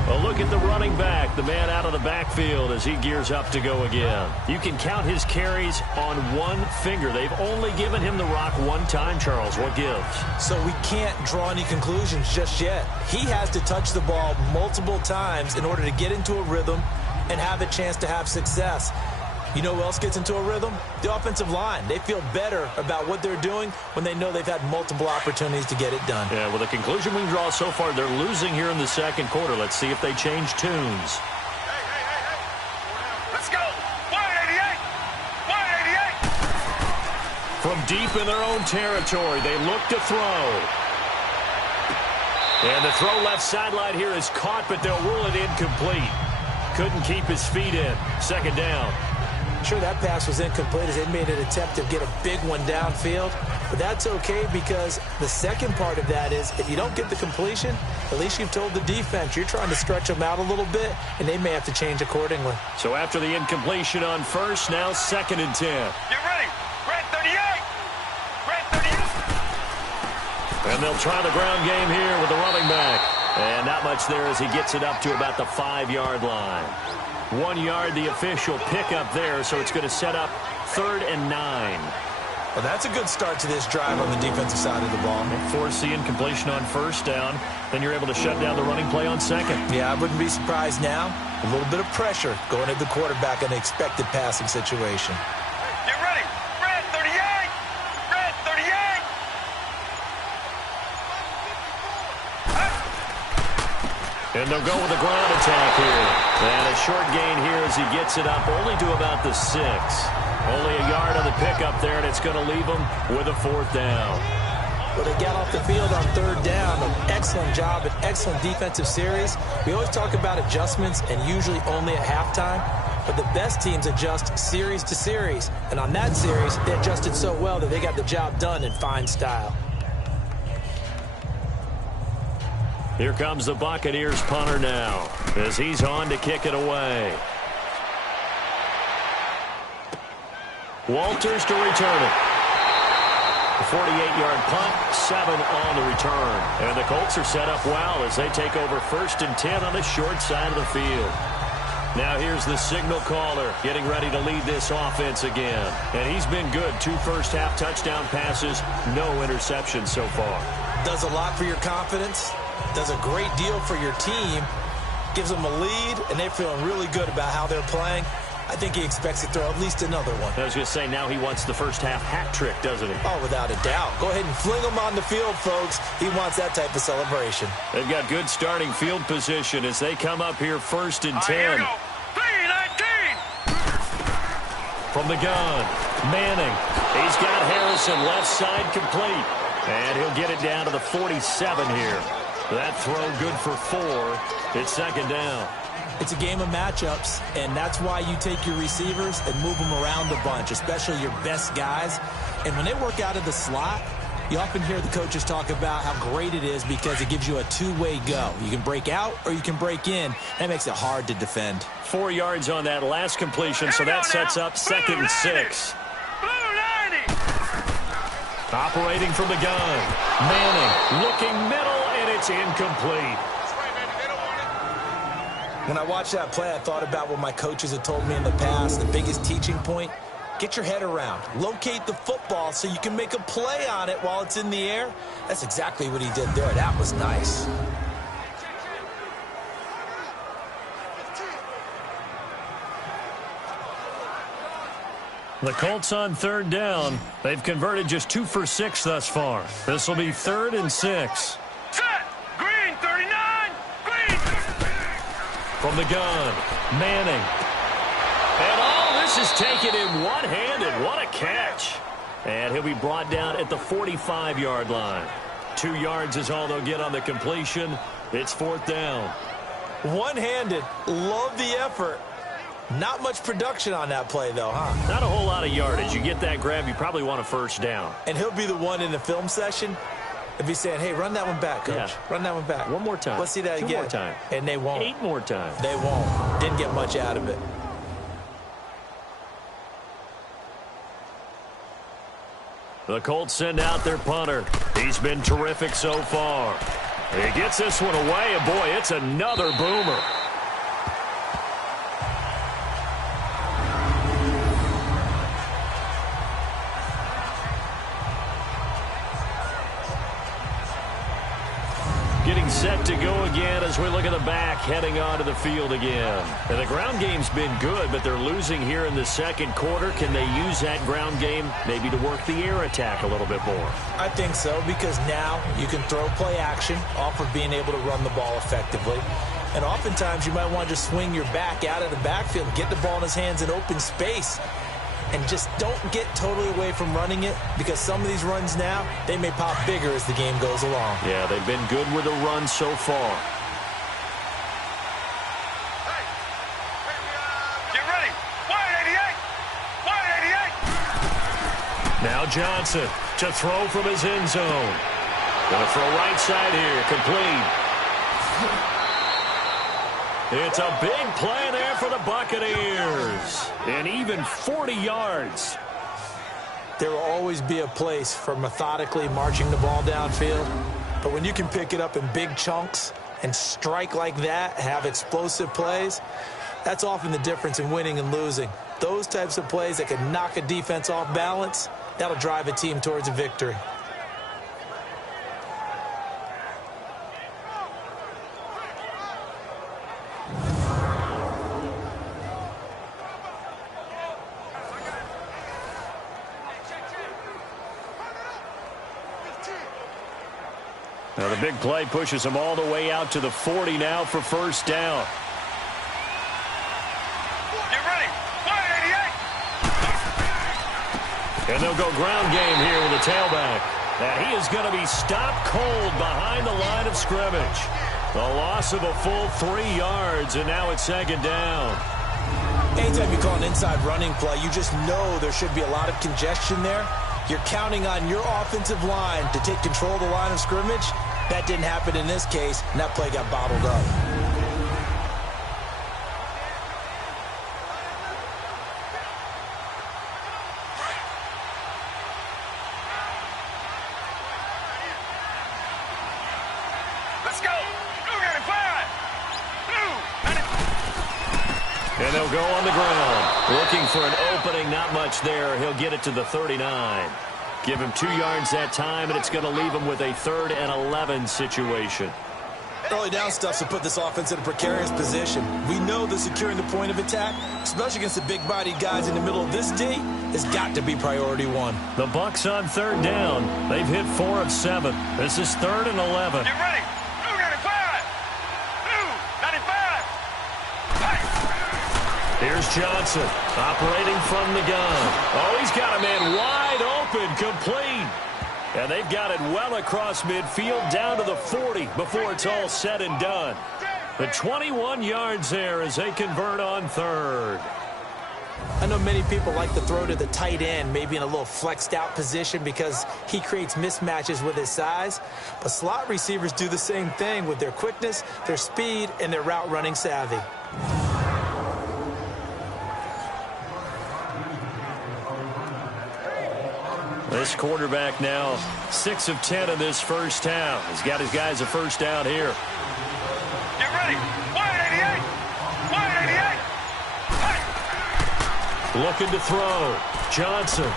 A look at the running back, the man out of the backfield as he gears up to go again. You can count his carries on one finger. They've only given him the rock one time, Charles. What gives? So we can't draw any conclusions just yet. He has to touch the ball multiple times in order to get into a rhythm and have a chance to have success. You know who else gets into a rhythm? The offensive line. They feel better about what they're doing when they know they've had multiple opportunities to get it done. Yeah, well, the conclusion we draw so far, they're losing here in the second quarter. Let's see if they change tunes. Let's go. 188. 188. From deep in their own territory, they look to throw. And the throw left sideline here is caught, but they'll rule it incomplete. Couldn't keep his feet in. Second down. Sure, that pass was incomplete as they made an attempt to get a big one downfield. But that's okay, because the second part of that is if you don't get the completion, at least you've told the defense you're trying to stretch them out a little bit, and they may have to change accordingly. So after the incompletion on first, now 2nd and 10. Get ready. Red 38. Red 38. And they'll try the ground game here with the running back. And not much there as he gets it up to about the 5-yard line. 1 yard, the official pickup there, so it's going to set up 3rd and 9. Well, that's a good start to this drive on the defensive side of the ball. Force the incompletion on first down, then you're able to shut down the running play on second. Yeah, I wouldn't be surprised now. A little bit of pressure going at the quarterback in an expected passing situation. Get ready. Red 38. Red 38. And they'll go with a ground attack here. And a short gain here as he gets it up only to about the 6. Only a yard on the pickup there, and it's going to leave him with a 4th down. Well, they got off the field on 3rd down. An excellent job, an excellent defensive series. We always talk about adjustments, and usually only at halftime. But the best teams adjust series to series. And on that series, they adjusted so well that they got the job done in fine style. Here comes the Buccaneers punter now as he's on to kick it away. Walters to return it. A 48-yard punt, 7 on the return. And the Colts are set up well as they take over 1st and 10 on the short side of the field. Now here's the signal caller getting ready to lead this offense again. And he's been good. 2 first-half touchdown passes, no interceptions so far. Does a lot for your confidence. Does a great deal for your team. Gives them a lead, and they're feeling really good about how they're playing. I think he expects to throw at least another one. I was going to say, now he wants the first-half hat trick, doesn't he? Oh, without a doubt. Go ahead and fling him on the field, folks. He wants that type of celebration. They've got good starting field position as they come up here 1st and 10. Here we go. 319. From the gun, Manning. He's got Harrison left side complete. And he'll get it down to the 47 here. That throw good for 4. It's 2nd down. It's a game of matchups, and that's why you take your receivers and move them around a bunch, especially your best guys. And when they work out of the slot, you often hear the coaches talk about how great it is because it gives you a two-way go. You can break out or you can break in. That makes it hard to defend. 4 yards on that last completion, so that sets up 2nd and 6. Operating from the gun. Manning looking middle, and it's incomplete. When I watched that play, I thought about what my coaches had told me in the past. The biggest teaching point, get your head around. Locate the football so you can make a play on it while it's in the air. That's exactly what he did there. That was nice. The Colts on 3rd down. They've converted just 2 for 6 thus far. This will be 3rd and 6. Set. Green 39. Green. From the gun, Manning. And all this is taken in one-handed. What a catch. And he'll be brought down at the 45-yard line. 2 yards is all they'll get on the completion. It's 4th down. One-handed. Love the effort. Not much production on that play, though, huh? Not a whole lot of yardage. You get that grab, you probably want a first down. And he'll be the one in the film session if he's saying, hey, run that one back, coach. Yeah. Run that one back. One more time. Let's see that again. 2 more times. And they won't. 8 more times. They won't. Didn't get much out of it. The Colts send out their punter. He's been terrific so far. He gets this one away, and boy, it's another boomer. Getting set to go again as we look at the back heading onto the field again. And the ground game's been good, but they're losing here in the second quarter. Can they use that ground game maybe to work the air attack a little bit more? I think so, because now you can throw play action off of being able to run the ball effectively. And oftentimes you might want to just swing your back out of the backfield, get the ball in his hands in open space, and just don't get totally away from running it, because some of these runs now, they may pop bigger as the game goes along. Yeah, they've been good with the run so far. Get ready. Wide 88. Wide 88. Now Johnson to throw from his end zone. Going to throw right side here, complete. It's a big play there for the Buccaneers. And even 40 yards. There will always be a place for methodically marching the ball downfield. But when you can pick it up in big chunks and strike like that, have explosive plays, that's often the difference in winning and losing. Those types of plays that can knock a defense off balance, that'll drive a team towards a victory. Now the big play pushes them all the way out to the 40 now for first down. Get ready. Wide 88. And they'll go ground game here with a tailback. And he is going to be stopped cold behind the line of scrimmage. The loss of a full 3 yards, and now it's second down. Anytime you call an inside running play, you just know there should be a lot of congestion there. You're counting on your offensive line to take control of the line of scrimmage. That didn't happen in this case, and that play got bottled up. Let's go. Go get it. 5. 2. And they'll go on the ground. Looking for an opening, not much there. He'll get it to the 39. Give him 2 yards that time, and it's going to leave him with a 3rd and 11 situation. Early down stuff to put this offense in a precarious position. We know that securing the point of attack, especially against the big-bodied guys in the middle of this D, has got to be priority one. The Bucs on 3rd down. They've hit 4 of 7. This is 3rd and 11. Get ready. Go get it. 5. 2. 95. Hey. Here's Johnson operating from the gun. Oh, he's got a man wide open, complete. And they've got it well across midfield down to the 40 before it's all said and done. The 21 yards there as they convert on 3rd. I know many people like to throw to the tight end, maybe in a little flexed out position because he creates mismatches with his size. But slot receivers do the same thing with their quickness, their speed, and their route running savvy. This quarterback now 6 of 10 in this first half. He's got his guys a first down here. Get ready. Wide 88. Wide 88. Hey. Looking to throw. Johnson.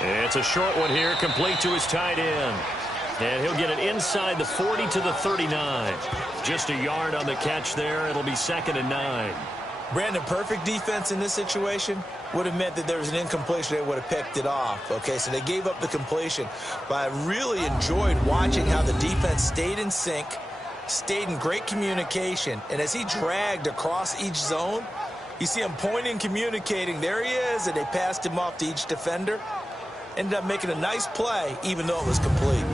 It's a short one here, complete to his tight end. And he'll get it inside the 40 to the 39. Just a yard on the catch there. It'll be 2nd and 9. Brandon, perfect defense in this situation would have meant that there was an incompletion. They would have picked it off. Okay, so they gave up the completion. But I really enjoyed watching how the defense stayed in sync, stayed in great communication. And as he dragged across each zone, you see him pointing, communicating. There he is, and they passed him off to each defender. Ended up making a nice play, even though it was complete.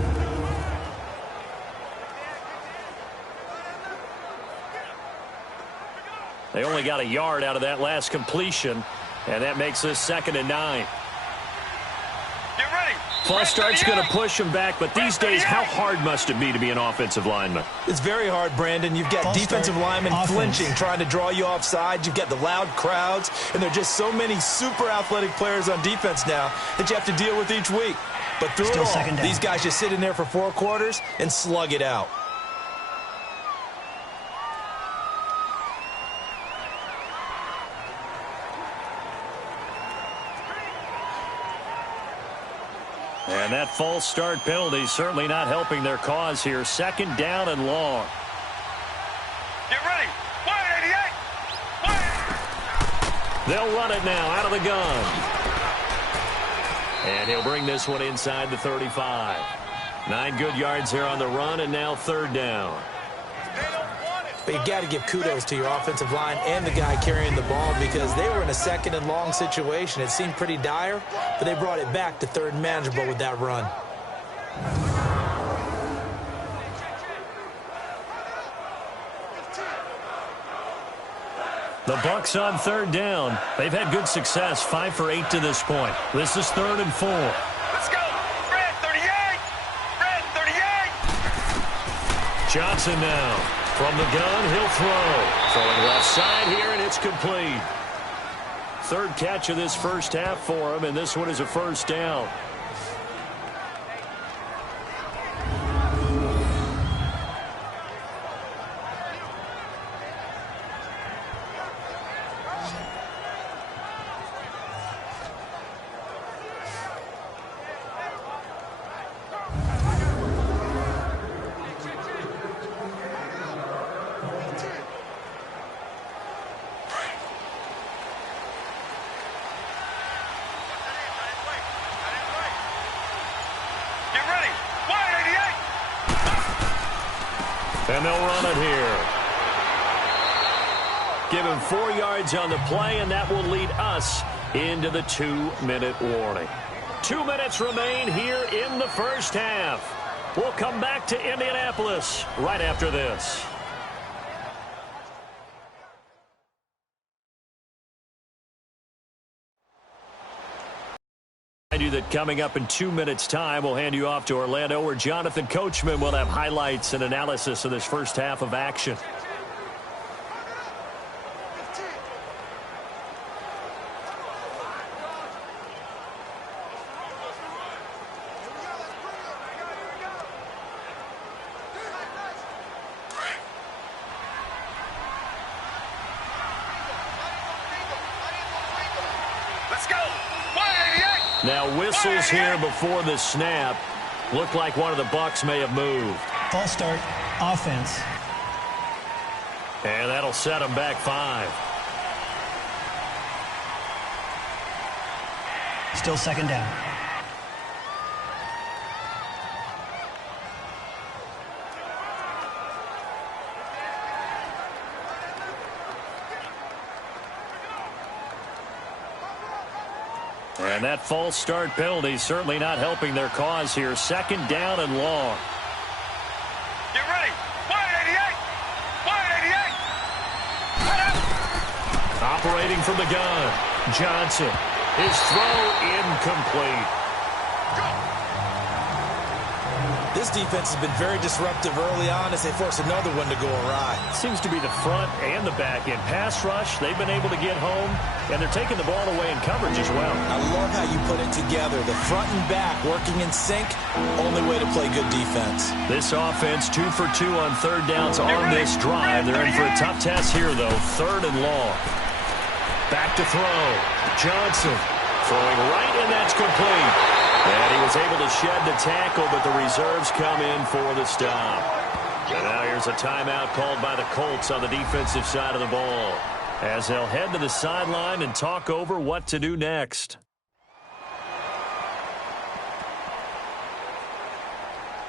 They only got a yard out of that last completion, and that makes this 2nd and 9. Get ready. False start's going to push him back, but these days, how hard must it be to be an offensive lineman? It's very hard, Brandon. You've got defensive linemen flinching, trying to draw you offside. You've got the loud crowds, and there are just so many super athletic players on defense now that you have to deal with each week. But through it all, these guys just sit in there for 4 quarters and slug it out. And that false start penalty certainly not helping their cause here. 2nd down and long. Get ready. 188. They'll run it now out of the gun. And he'll bring this one inside the 35. 9 good yards here on the run, and now 3rd down. But you've got to give kudos to your offensive line and the guy carrying the ball because they were in a 2nd and long situation. It seemed pretty dire, but they brought it back to 3rd and manageable with that run. The Bucs on 3rd down. They've had good success, 5 for 8 to this point. This is 3rd and 4. Let's go. Red 38. Red 38. Johnson now. From the gun, he'll throw. Throwing left side here, and it's complete. 3rd catch of this first half for him, and this one is a 1st down. And they'll run it here. Give him 4 yards on the play, and that will lead us into the 2-minute warning. 2 minutes remain here in the first half. We'll come back to Indianapolis right after this. You that coming up in 2 minutes time, we'll hand you off to Orlando, where Jonathan Coachman will have highlights and analysis of this first half of action. Let's go. 188. Now whistles here before the snap. Looked like one of the Bucs may have moved. False start, offense. And that'll set them back 5. Still 2nd down. And that false start penalty certainly not helping their cause here. 2nd down and long. Get ready. 188. 188. Operating from the gun. Johnson. His throw incomplete. This defense has been very disruptive early on as they force another one to go awry. Seems to be the front and the back end. Pass rush, they've been able to get home, and they're taking the ball away in coverage as well. I love how you put it together. The front and back working in sync, only way to play good defense. This offense 2 for 2 on 3rd downs on this drive. They're in for a tough test here, though. 3rd and long. Back to throw. Johnson throwing right, and that's complete. And he was able to shed the tackle, but the reserves come in for the stop. And now here's a timeout called by the Colts on the defensive side of the ball, as they'll head to the sideline and talk over what to do next.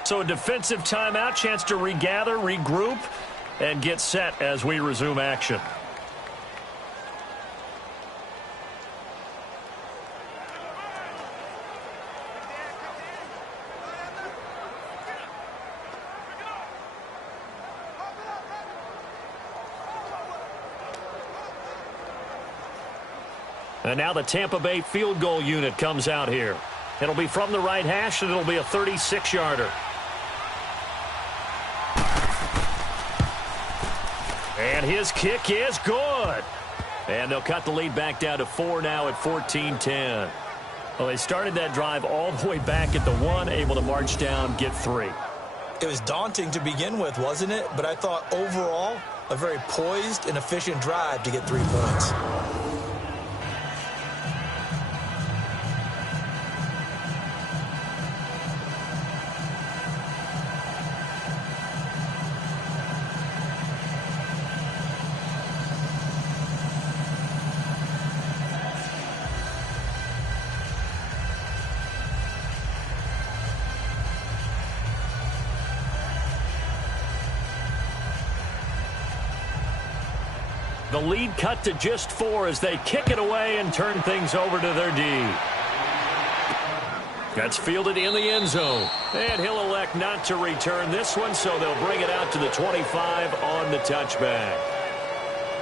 So a defensive timeout, chance to regather, regroup, and get set as we resume action. And now the Tampa Bay field goal unit comes out here. It'll be from the right hash, and it'll be a 36-yarder. And his kick is good. And they'll cut the lead back down to 4 now at 14-10. Well, they started that drive all the way back at the 1, able to march down, get 3. It was daunting to begin with, wasn't it? But I thought overall, a very poised and efficient drive to get 3 points. The lead cut to just 4 as they kick it away and turn things over to their D. That's fielded in the end zone. And he'll elect not to return this one, so they'll bring it out to the 25 on the touchback.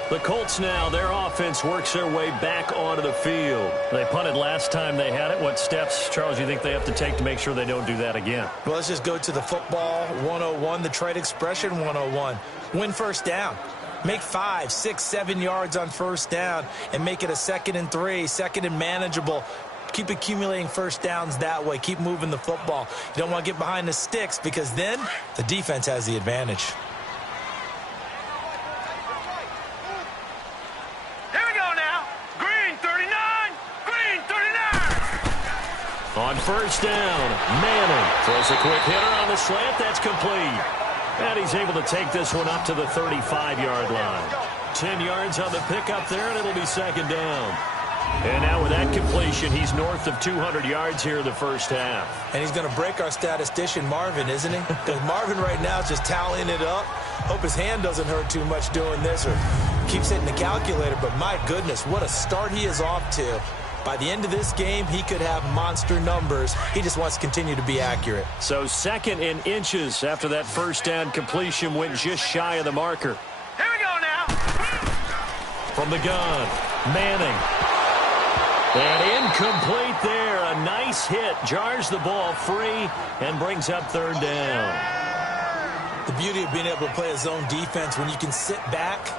The Colts now, their offense works their way back onto the field. They punted last time they had it. What steps, Charles, you think they have to take to make sure they don't do that again? Well, let's just go to the football 101, the trade expression 101. Win first down. Make 5, 6, 7 yards on first down and make it a 2nd and 3, 2nd and manageable. Keep accumulating first downs that way. Keep moving the football. You don't want to get behind the sticks because then the defense has the advantage. Here we go now. Green 39. Green 39. On first down, Manning throws a quick hitter on the slant. That's complete. And he's able to take this one up to the 35-yard line. 10 yards on the pickup there, and it'll be 2nd down. And now with that completion, he's north of 200 yards here in the first half. And he's going to break our statistician, Marvin, isn't he? Because Marvin right now is just tallying it up. Hope his hand doesn't hurt too much doing this or keeps hitting the calculator. But my goodness, what a start he is off to. By the end of this game, he could have monster numbers. He just wants to continue to be accurate. So 2nd and inches after that first down completion went just shy of the marker. Here we go now. From the gun, Manning. And incomplete there. A nice hit. Jars the ball free and brings up 3rd down. The beauty of being able to play a zone defense when you can sit back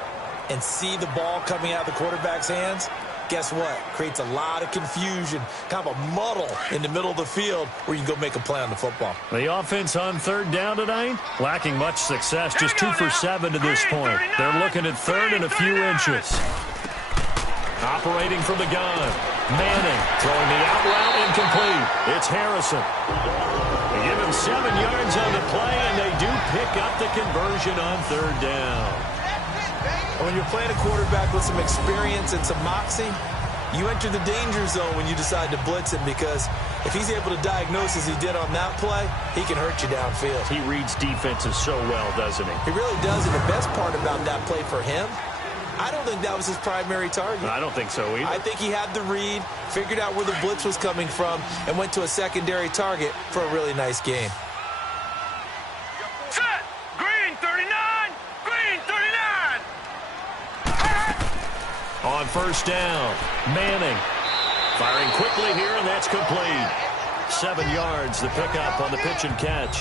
and see the ball coming out of the quarterback's hands. Guess what? Creates a lot of confusion, kind of a muddle in the middle of the field where you can go make a play on the football. The offense on 3rd down tonight, lacking much success, just 2 for 7 to this point. They're looking at 3rd and a few inches. Operating from the gun, Manning throwing the out route incomplete. It's Harrison. They give him 7 yards on the play, and they do pick up the conversion on 3rd down. When you're playing a quarterback with some experience and some moxie, you enter the danger zone when you decide to blitz him because if he's able to diagnose as he did on that play, he can hurt you downfield. He reads defenses so well, doesn't he? He really does, and the best part about that play for him, I don't think that was his primary target. I don't think so either. I think he had the read, figured out where the blitz was coming from, and went to a secondary target for a really nice game. Set. Green 39. Green 39. On first down, Manning firing quickly here, and that's complete. 7 yards, the pickup on the pitch and catch.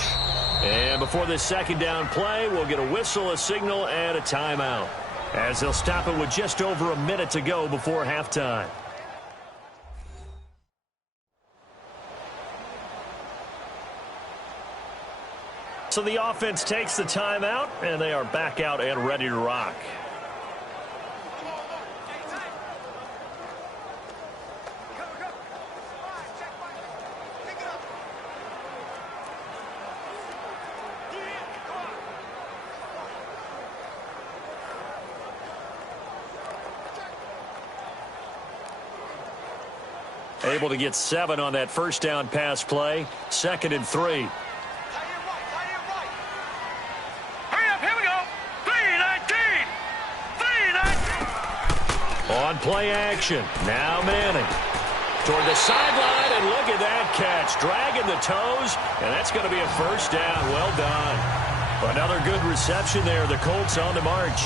And before this 2nd down play, we'll get a whistle, a signal, and a timeout, as they'll stop it with just over a minute to go before halftime. So the offense takes the timeout, and they are back out and ready to rock. Able to get 7 on that first down pass play. 2nd and 3. Hurry up, here we go. 319. 319. On play action. Now Manning. Toward the sideline, and look at that catch. Dragging the toes, and that's going to be a first down. Well done. Another good reception there. The Colts on the march.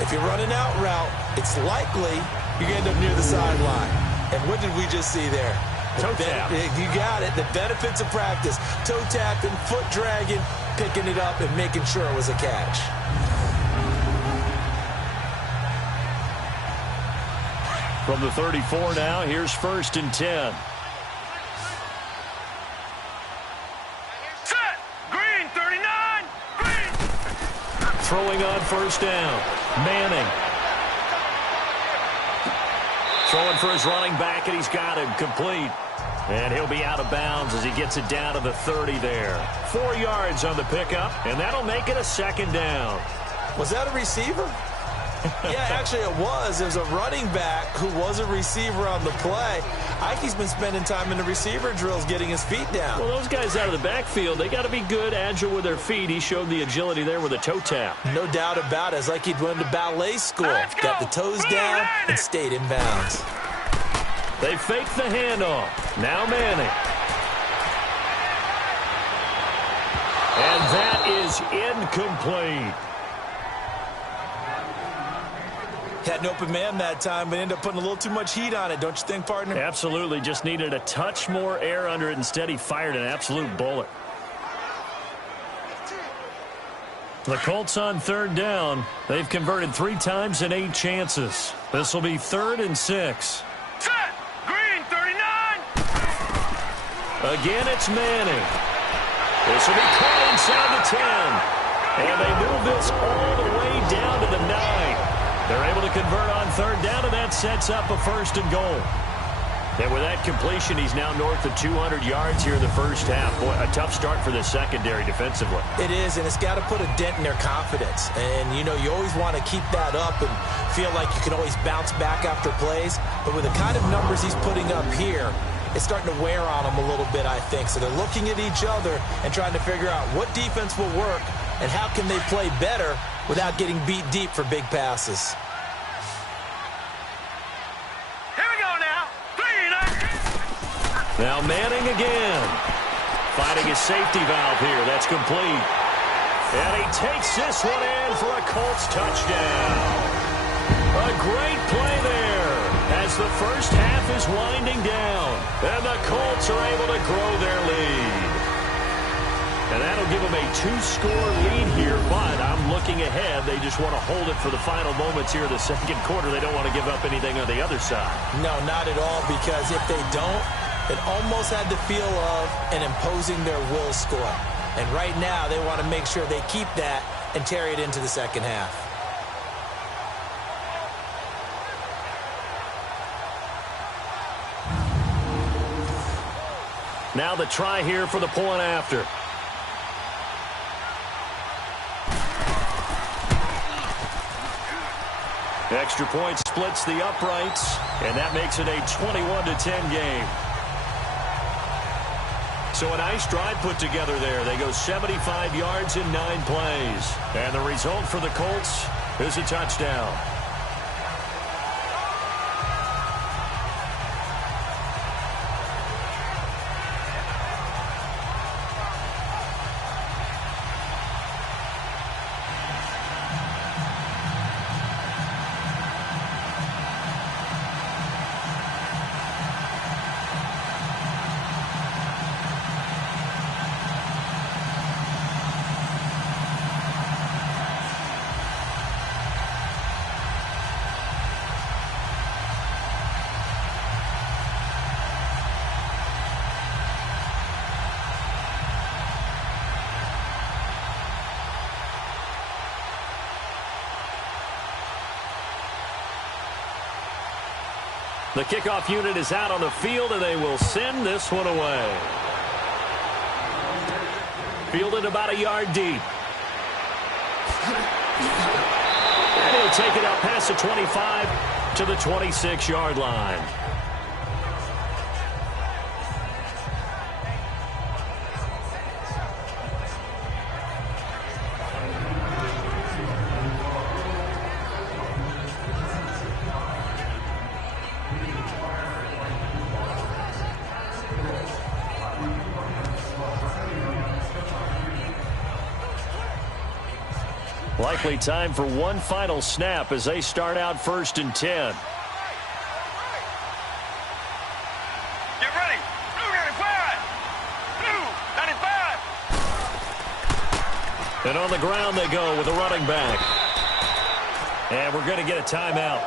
If you're running out route, it's likely you're going to end up near the sideline. And what did we just see there? Toe tap. You got it. The benefits of practice. Toe tapping, foot dragging, picking it up, and making sure it was a catch. From the 34 now, here's 1st and 10. Set. Green, 39. Green. Throwing on 1st down. Manning. Throwing for his running back, and he's got him complete. And he'll be out of bounds as he gets it down to the 30 there. 4 yards on the pickup, and that'll make it a 2nd down. Was that a receiver? Yeah, actually it was. It was a running back who was a receiver on the play. Ike's been spending time in the receiver drills getting his feet down. Well, those guys out of the backfield, they got to be good, agile with their feet. He showed the agility there with a toe tap. No doubt about it. It's like he'd went to ballet school. Got the toes down and stayed in bounds. They fake the handoff. Now Manning. And that is incomplete. Had an open man that time, but ended up putting a little too much heat on it, don't you think, partner? Absolutely. Just needed a touch more air under it. Instead, he fired an absolute bullet. The Colts on 3rd down. They've converted 3 times in 8 chances. This will be 3rd and 6. Set. Green, 39. Again, it's Manning. This will be caught inside the 10. And they move this all the way down to the 9. They're able to convert on 3rd down, and that sets up a 1st and goal. And with that completion, he's now north of 200 yards here in the first half. Boy, a tough start for the secondary defensively. It is, and it's got to put a dent in their confidence. And, you know, you always want to keep that up and feel like you can always bounce back after plays. But with the kind of numbers he's putting up here, it's starting to wear on them a little bit, I think. So they're looking at each other and trying to figure out what defense will work and how can they play better without getting beat deep for big passes. Here we go now. 3. Now Manning again. Finding his safety valve here. That's complete. And he takes this one in for a Colts touchdown. A great play there as the first half is winding down. And the Colts are able to grow their lead. And that'll give them a 2-score lead here, but I'm looking ahead. They just want to hold it for the final moments here in the 2nd quarter. They don't want to give up anything on the other side. No, not at all, because if they don't, it almost had the feel of an imposing their will score. And right now, they want to make sure they keep that and carry it into the 2nd half. Now the try here for the point after. Extra point splits the uprights, and that makes it a 21-10 game. So a nice drive put together there. They go 75 yards in 9 plays. And the result for the Colts is a touchdown. The kickoff unit is out on the field, and they will send this one away. Fielded about a yard deep. And he'll take it out past the 25 to the 26-yard line. Likely time for one final snap as they start out 1st and 10. Get ready. Blue 95. Blue 95. And on the ground they go with a running back. And we're going to get a timeout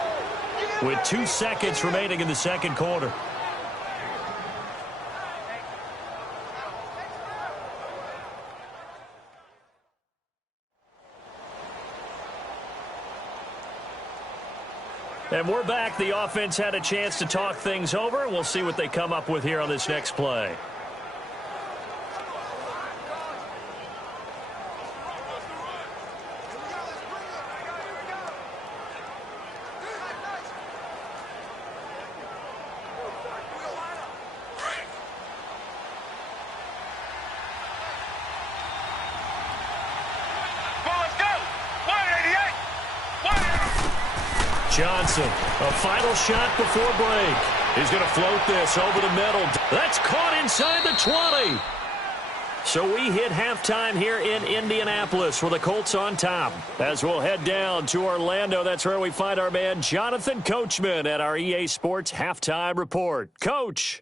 with 2 seconds remaining in the second quarter. And we're back. The offense had a chance to talk things over. We'll see what they come up with here on this next play. Johnson, a final shot before break. He's going to float this over the middle. That's caught inside the 20. So we hit halftime here in Indianapolis with the Colts on top. As we'll head down to Orlando, that's where we find our man Jonathan Coachman at our EA Sports Halftime Report. Coach.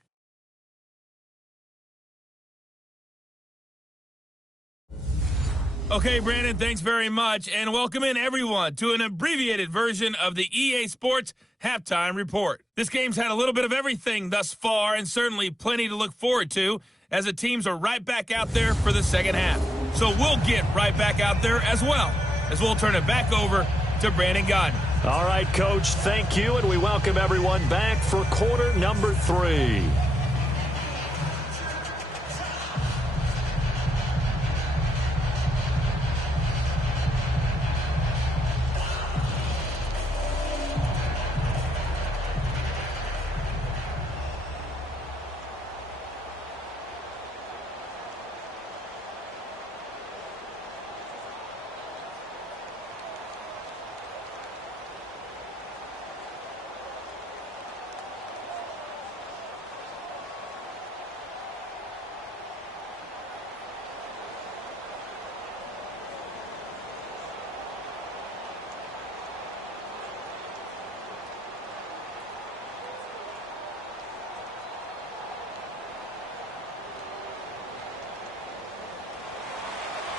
Okay, Brandon, thanks very much, and welcome in everyone to an abbreviated version of the EA Sports Halftime Report. This game's had a little bit of everything thus far, and certainly plenty to look forward to, as the teams are right back out there for the second half. So we'll get right back out there as well, as we'll turn it back over to Brandon Godden. All right, Coach, thank you, and we welcome everyone back for quarter number 3.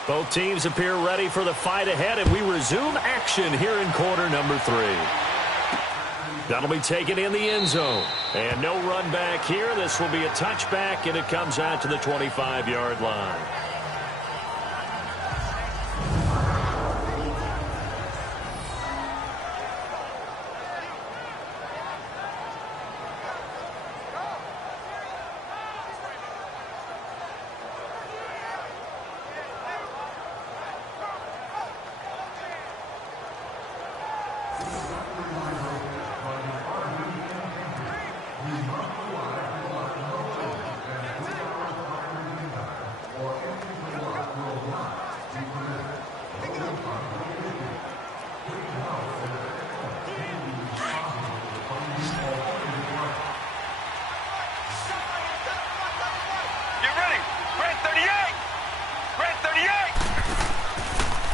Both teams appear ready for the fight ahead, and we resume action here in quarter number 3. That'll be taken in the end zone. And no run back here. This will be a touchback, and it comes out to the 25-yard line.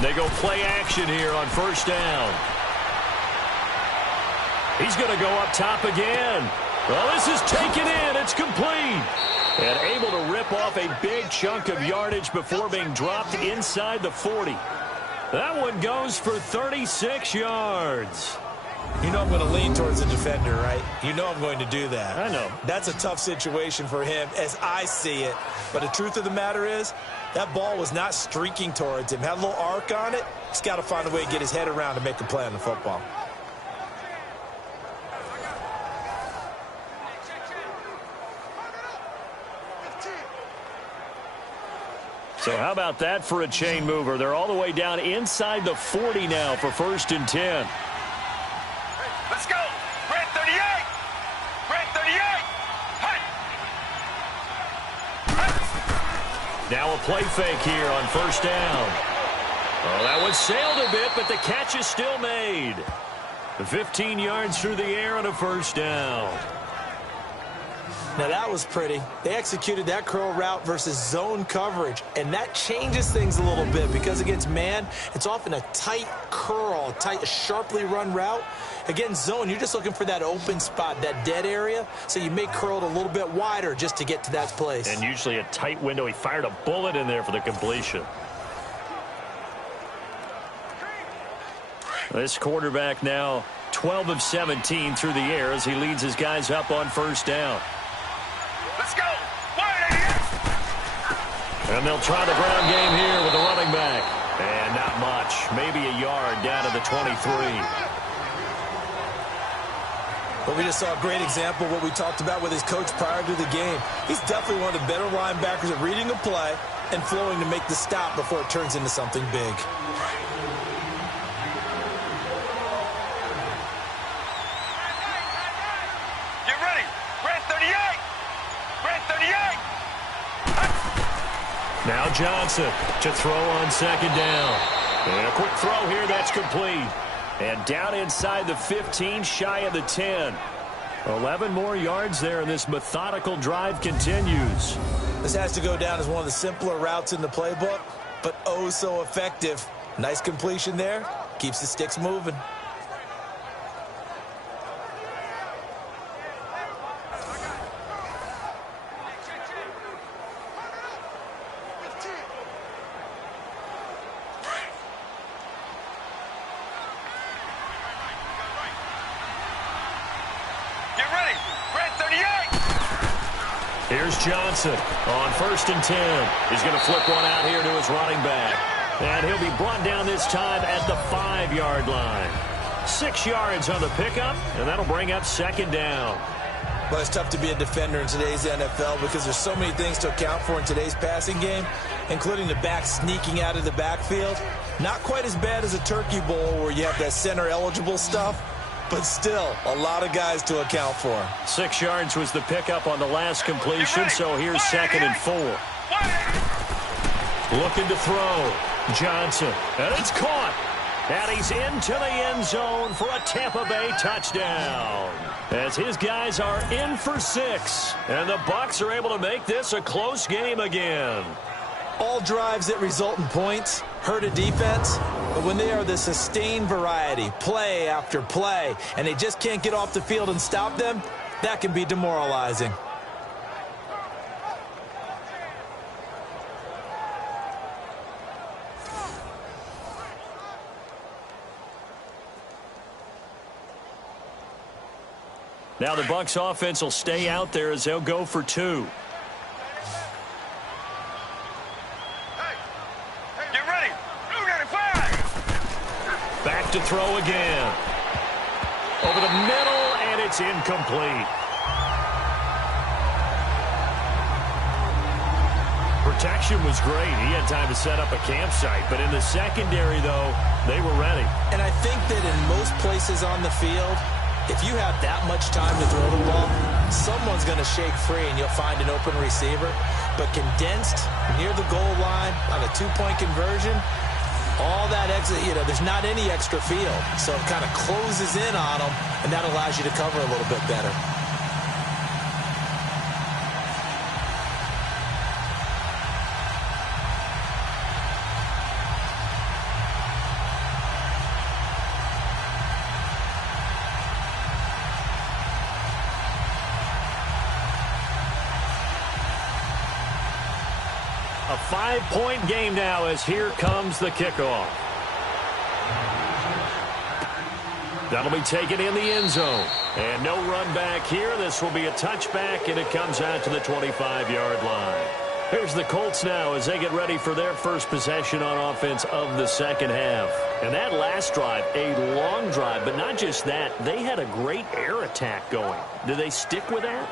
They go play action here on first down. He's going to go up top again. Well, this is taken in. It's complete. And able to rip off a big chunk of yardage before being dropped inside the 40. That one goes for 36 yards. You know I'm going to lean towards the defender, right? You know I'm going to do that. I know. That's a tough situation for him as I see it. But the truth of the matter is, that ball was not streaking towards him. Had a little arc on it. He's got to find a way to get his head around and make a play on the football. So how about that for a chain mover? They're all the way down inside the 40 now for 1st and 10. Let's go. Red 38. Red 38. Hut. Now a play fake here on first down. Oh, that one sailed a bit, but the catch is still made. 15 yards through the air on a first down. Now that was pretty. They executed that curl route versus zone coverage, and that changes things a little bit because against man, it's often a tight curl, a sharply run route. Against zone, you're just looking for that open spot, that dead area, so you may curl it a little bit wider just to get to that place. And usually a tight window. He fired a bullet in there for the completion. This quarterback now 12 of 17 through the air as he leads his guys up on first down. Let's go. And they'll try the ground game here with the running back. And not much. Maybe a yard down to the 23. But we just saw a great example of what we talked about with his coach prior to the game. He's definitely one of the better linebackers at reading a play and flowing to make the stop before it turns into something big. Get ready. Red 38. Red 38. Now Johnson to throw on second down. And a quick throw here, that's complete. And down inside the 15, shy of the 10. 11 more yards there, and this methodical drive continues. This has to go down as one of the simpler routes in the playbook, but oh so effective. Nice completion there. Keeps the sticks moving. Here's Johnson on 1st and 10. He's going to flip one out here to his running back. And he'll be brought down this time at the 5-yard line. 6 yards on the pickup, and that'll bring up second down. Well, it's tough to be a defender in today's NFL because there's so many things to account for in today's passing game, including the back sneaking out of the backfield. Not quite as bad as a turkey bowl where you have that center-eligible stuff, but still a lot of guys to account for. 6 yards was the pickup on the last completion, so here's 2nd and 4. Looking to throw. Johnson, and it's caught. And he's into the end zone for a Tampa Bay touchdown. As his guys are in for 6, and the Bucs are able to make this a close game again. All drives that result in points hurt a defense, but when they are the sustained variety, play after play, and they just can't get off the field and stop them, that can be demoralizing. Now the Bucs offense will stay out there as they'll go for 2. Back to throw again. Over the middle, and it's incomplete. Protection was great. He had time to set up a campsite, but in the secondary, though, they were ready. And I think that in most places on the field, if you have that much time to throw the ball, someone's going to shake free and you'll find an open receiver. But condensed near the goal line on a 2-point conversion, all that exit, there's not any extra field. So it kind of closes in on them, and that allows you to cover a little bit better. A 5-point game now as here comes the kickoff. That'll be taken in the end zone. And no run back here. This will be a touchback, and it comes out to the 25-yard line. Here's the Colts now as they get ready for their first possession on offense of the second half. And that last drive, a long drive, but not just that. They had a great air attack going. Do they stick with that?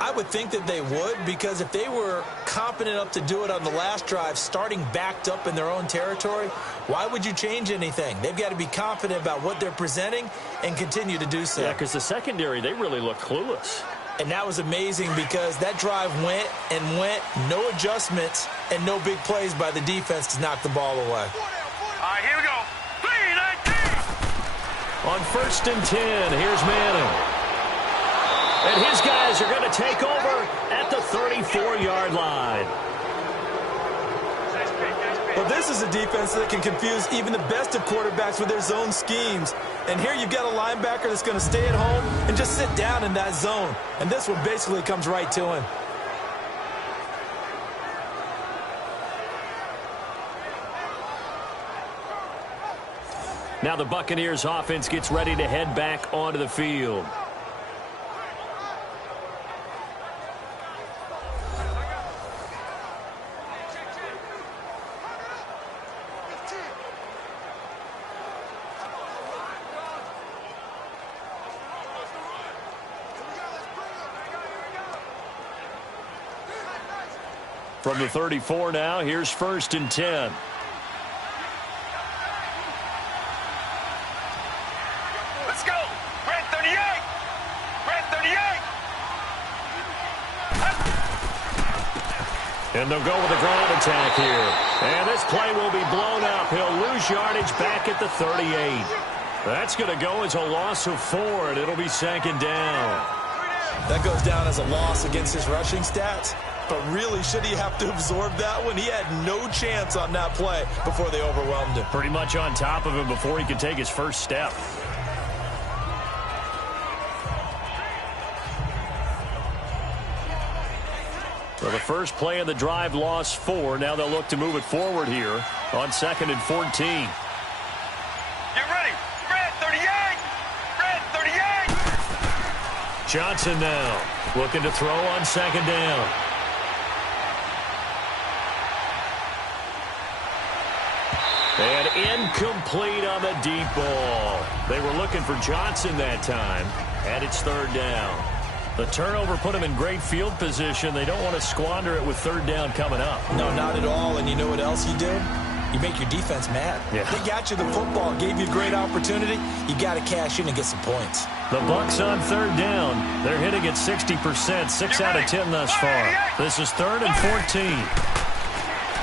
I would think that they would, because if they were confident enough to do it on the last drive, starting backed up in their own territory, why would you change anything? They've got to be confident about what they're presenting and continue to do so. Yeah, because the secondary, they really look clueless. And that was amazing because that drive went and went, no adjustments, and no big plays by the defense to knock the ball away. All right, here we go. 3-19. On 1st and 10, here's Manning. And his guys are going to take over at the 34-yard line. Well, this is a defense that can confuse even the best of quarterbacks with their zone schemes. And here you've got a linebacker that's going to stay at home and just sit down in that zone. And this one basically comes right to him. Now the Buccaneers offense gets ready to head back onto the field. From the 34 now, here's 1st and 10. Let's go. Red 38. Red 38. And they'll go with a ground attack here. And this play will be blown up. He'll lose yardage back at the 38. That's going to go as a loss of 4, and it'll be 2nd down. That goes down as a loss against his rushing stats. But really, should he have to absorb that one? He had no chance on that play before they overwhelmed him. Pretty much on top of him before he could take his first step. So the first play of the drive lost 4. Now they'll look to move it forward here on 2nd and 14. Get ready. Red 38. Red 38. Johnson now looking to throw on 2nd down. And incomplete on the deep ball. They were looking for Johnson that time, and it's 3rd down. The turnover put them in great field position. They don't want to squander it with 3rd down coming up. No, not at all. And you know what else you do? You make your defense mad. Yeah. They got you the football, gave you a great opportunity. You got to cash in and get some points. The Bucs on 3rd down. They're hitting at 60%, 6 out of 10 thus far. This is 3rd and 14.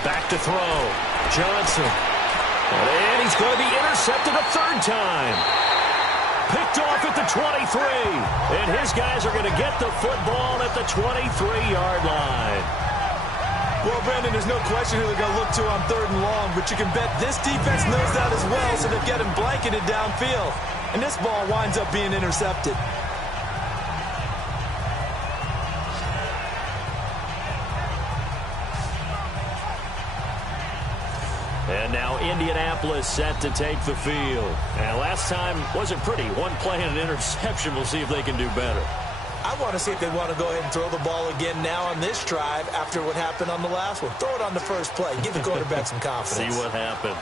Back to throw. Johnson. And he's going to be intercepted a 3rd time. Picked off at the 23. And his guys are going to get the football at the 23-yard line. Well, Brandon, there's no question who they're going to look to on 3rd and long, but you can bet this defense knows that as well, so they've got him blanketed downfield. And this ball winds up being intercepted. And now Indianapolis set to take the field. And last time wasn't pretty. One play and an interception. We'll see if they can do better. I want to see if they want to go ahead and throw the ball again now on this drive after what happened on the last one. Throw it on the first play. Give the quarterback some confidence. See what happens.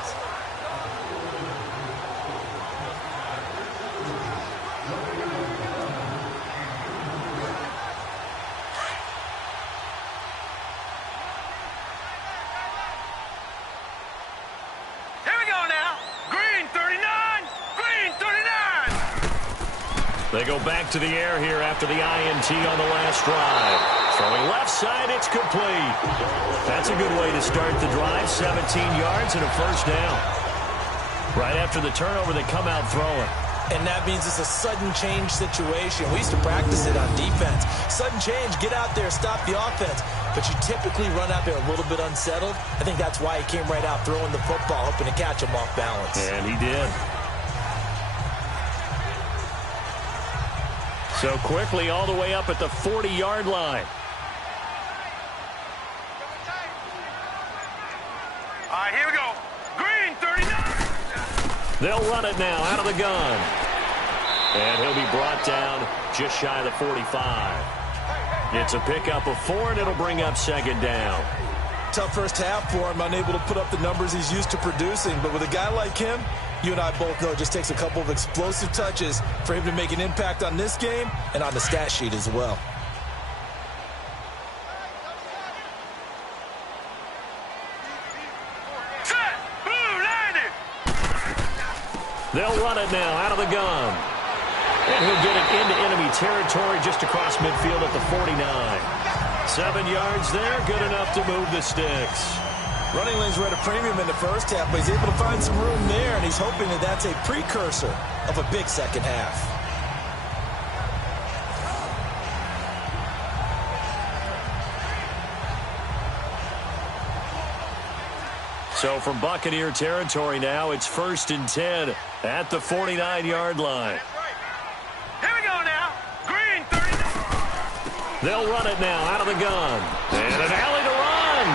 They go back to the air here after the INT on the last drive. Throwing left side, it's complete. That's a good way to start the drive. 17 yards and a 1st down. Right after the turnover, they come out throwing. And that means it's a sudden change situation. We used to practice it on defense. Sudden change, get out there, stop the offense. But you typically run out there a little bit unsettled. I think that's why he came right out throwing the football, hoping to catch him off balance. And he did. So quickly all the way up at the 40-yard line. All right, here we go. Green, 39. They'll run it now out of the gun. And he'll be brought down just shy of the 45. It's a pickup of 4, and it'll bring up 2nd down. Tough first half for him, unable to put up the numbers he's used to producing. But with a guy like him, you and I both know it just takes a couple of explosive touches for him to make an impact on this game and on the stat sheet as well. Set. Blue, landed. They'll run it now out of the gun. And he'll get it into enemy territory just across midfield at the 49. 7 yards there, good enough to move the sticks. Running lanes were at a premium in the first half, but he's able to find some room there, and he's hoping that that's a precursor of a big second half. So from Buccaneer territory now, it's 1st and 10 at the 49-yard line. Here we go now. Green 39. They'll run it now out of the gun. And an alley to run.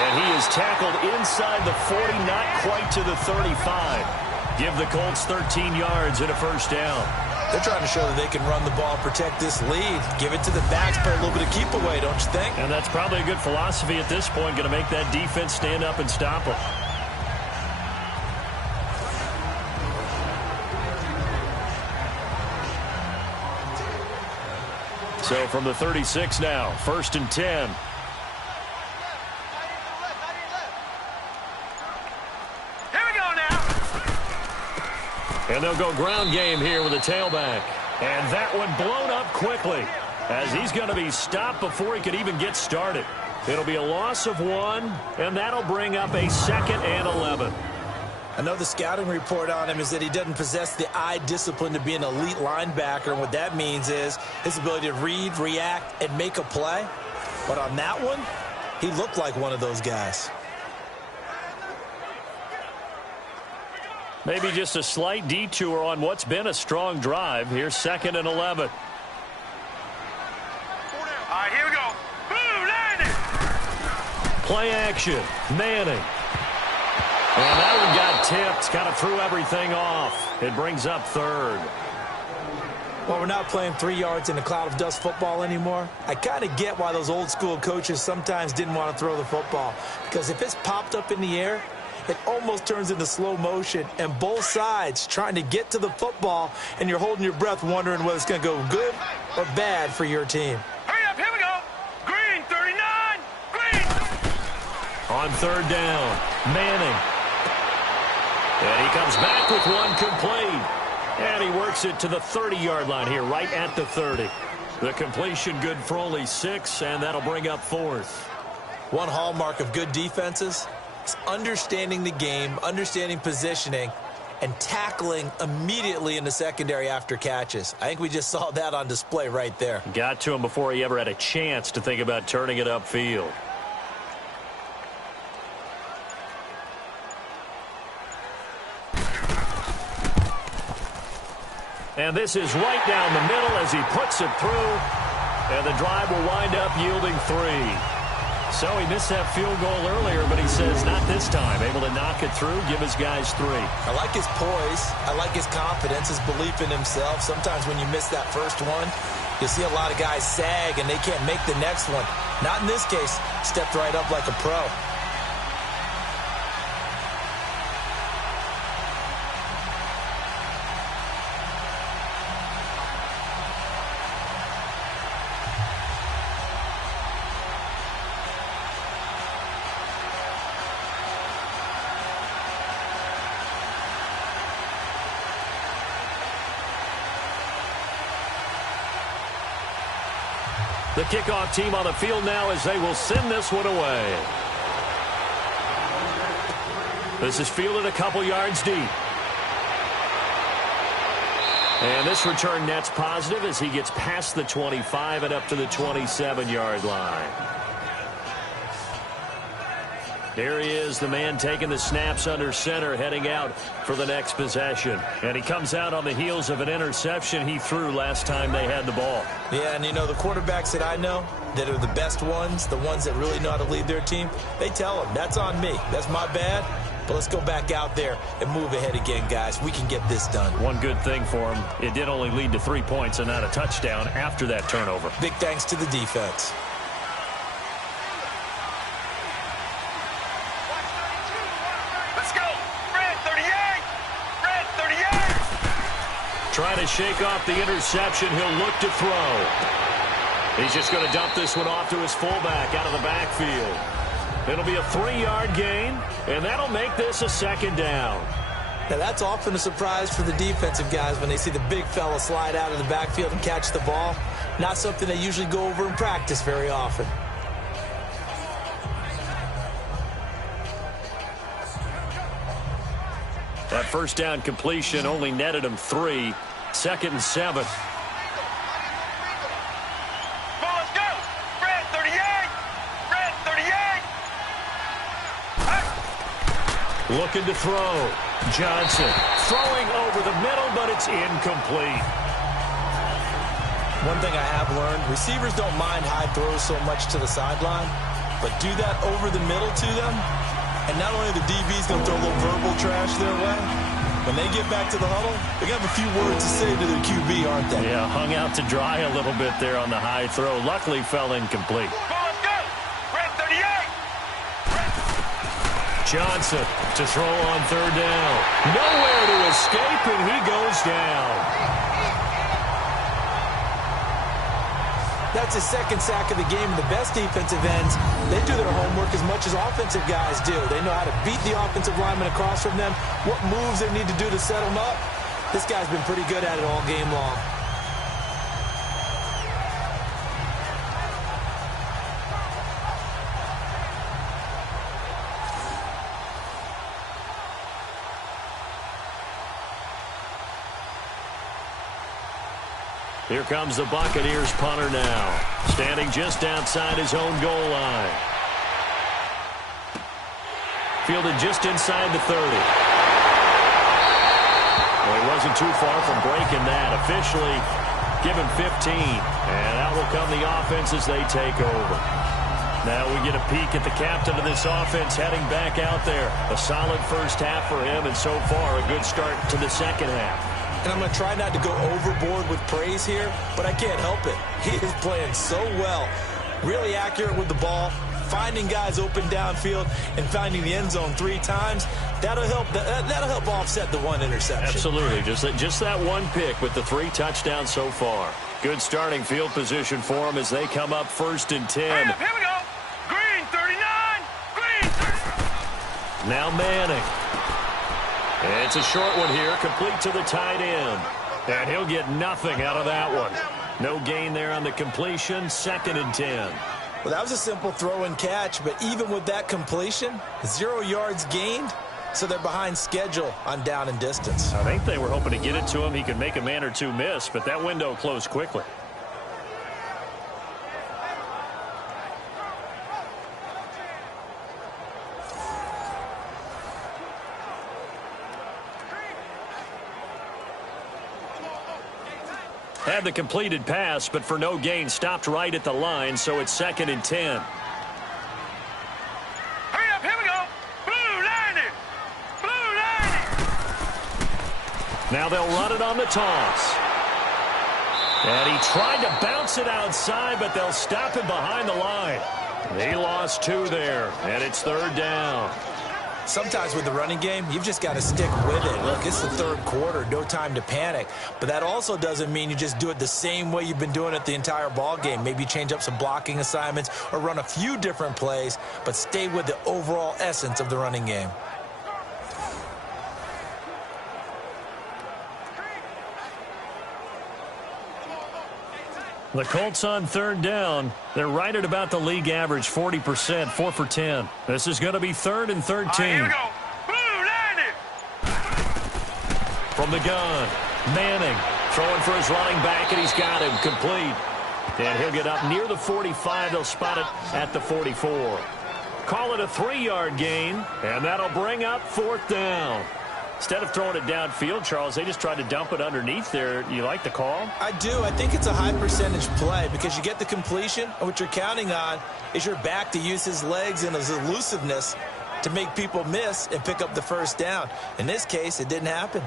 And he is tackled inside the 40, not quite to the 35. Give the Colts 13 yards and a first down. They're trying to show that they can run the ball and protect this lead. Give it to the backs, play a little bit of keep away, don't you think? And that's probably a good philosophy at this point, going to make that defense stand up and stop them. So from the 36 now, 1st and 10. Here we go now. And they'll go ground game here with a tailback. And that one blown up quickly as he's going to be stopped before he could even get started. It'll be a loss of 1, and that'll bring up a 2nd and 11. I know the scouting report on him is that he doesn't possess the eye discipline to be an elite linebacker, and what that means is his ability to read, react, and make a play. But on that one, he looked like one of those guys. Maybe just a slight detour on what's been a strong drive. Here's 2nd and 11. All right, here we go. Boom, landing. Play action. Manning. And that one got tipped. Kind of threw everything off. It brings up 3rd. Well, we're not playing 3 yards in a cloud of dust football anymore. I kind of get why those old school coaches sometimes didn't want to throw the football. Because if it's popped up in the air, it almost turns into slow motion, and both sides trying to get to the football, and you're holding your breath wondering whether it's going to go good or bad for your team. Hurry up, here we go. Green 39. Green. On 3rd down, Manning. And he comes back with one complete. And he works it to the 30-yard line here, right at the 30. The completion good for only 6, and that'll bring up 4th. One hallmark of good defenses is understanding the game, understanding positioning, and tackling immediately in the secondary after catches. I think we just saw that on display right there. Got to him before he ever had a chance to think about turning it upfield. And this is right down the middle as he puts it through. And the drive will wind up yielding 3. So he missed that field goal earlier, but he says not this time. Able to knock it through, give his guys 3. I like his poise. I like his confidence, his belief in himself. Sometimes when you miss that first one, you see a lot of guys sag and they can't make the next one. Not in this case. Stepped right up like a pro. The kickoff team on the field now as they will send this one away. This is fielded a couple yards deep. And this return net's positive as he gets past the 25 and up to the 27-yard line. Here he is, the man taking the snaps under center, heading out for the next possession. And he comes out on the heels of an interception he threw last time they had the ball. Yeah, and you know, the quarterbacks that I know that are the best ones, the ones that really know how to lead their team, they tell them, that's on me. That's my bad. But let's go back out there and move ahead again, guys. We can get this done. One good thing for him, it did only lead to 3 points and not a touchdown after that turnover. Big thanks to the defense. Let's go. Red 38. Red 38. Trying to shake off the interception. He'll look to throw. He's just going to dump this one off to his fullback out of the backfield. It'll be a 3-yard gain, and that'll make this a 2nd down. Now, that's often a surprise for the defensive guys when they see the big fella slide out of the backfield and catch the ball. Not something they usually go over in practice very often. That first down completion only netted him 3. 2nd and 7. Well, let's go. Red 38. Red 38. Looking to throw. Johnson throwing over the middle, but it's incomplete. One thing I have learned, receivers don't mind high throws so much to the sideline, but do that over the middle to them, and not only the DB's going to throw a little verbal trash their way, when they get back to the huddle, they're going to have a few words to say to their QB, aren't they? Yeah, hung out to dry a little bit there on the high throw. Luckily fell incomplete. Johnson to throw on third down. Nowhere to escape, and he goes down. That's his second sack of the game. The best defensive ends, they do their homework as much as offensive guys do. They know how to beat the offensive lineman across from them, what moves they need to do to set them up. This guy's been pretty good at it all game long. Here comes the Buccaneers punter now, standing just outside his own goal line. Fielded just inside the 30. Well, he wasn't too far from breaking that. Officially, give him 15. And out will come the offense as they take over. Now we get a peek at the captain of this offense heading back out there. A solid first half for him, and so far a good start to the second half. And I'm going to try not to go overboard with praise here, but I can't help it. He is playing so well. Really accurate with the ball, finding guys open downfield, and finding the end zone 3 times. That'll help offset the one interception. Absolutely. Just that one pick with the 3 touchdowns so far. Good starting field position for them as they come up 1st and 10. Here we go. Green 39. Green 39. Now Manning. It's a short one here, complete to the tight end. And he'll get nothing out of that one. No gain there on the completion, 2nd and 10. Well, that was a simple throw and catch, but even with that completion, 0 yards gained, so they're behind schedule on down and distance. I think they were hoping to get it to him. He could make a man or 2 miss, but that window closed quickly. Had the completed pass, but for no gain, stopped right at the line, so it's 2nd and 10. Hurry up, here we go. Blue 90. Blue 90. Now they'll run it on the toss. And he tried to bounce it outside, but they'll stop him behind the line. He lost 2 there, and it's 3rd down. Sometimes with the running game, you've just got to stick with it. Look, it's the 3rd quarter, no time to panic. But that also doesn't mean you just do it the same way you've been doing it the entire ball game. Maybe change up some blocking assignments or run a few different plays, but stay with the overall essence of the running game. The Colts on 3rd down. They're right at about the league average, 40%, 4 for 10. This is going to be 3rd and 13. All right, here we go. Blue 90. From the gun, Manning throwing for his running back, and he's got him complete. And he'll get up near the 45. They'll spot it at the 44. Call it a 3-yard gain, and that'll bring up 4th down. Instead of throwing it downfield, Charles, they just tried to dump it underneath there. You like the call? I do. I think it's a high percentage play because you get the completion, and what you're counting on is your back to use his legs and his elusiveness to make people miss and pick up the 1st down. In this case, it didn't happen.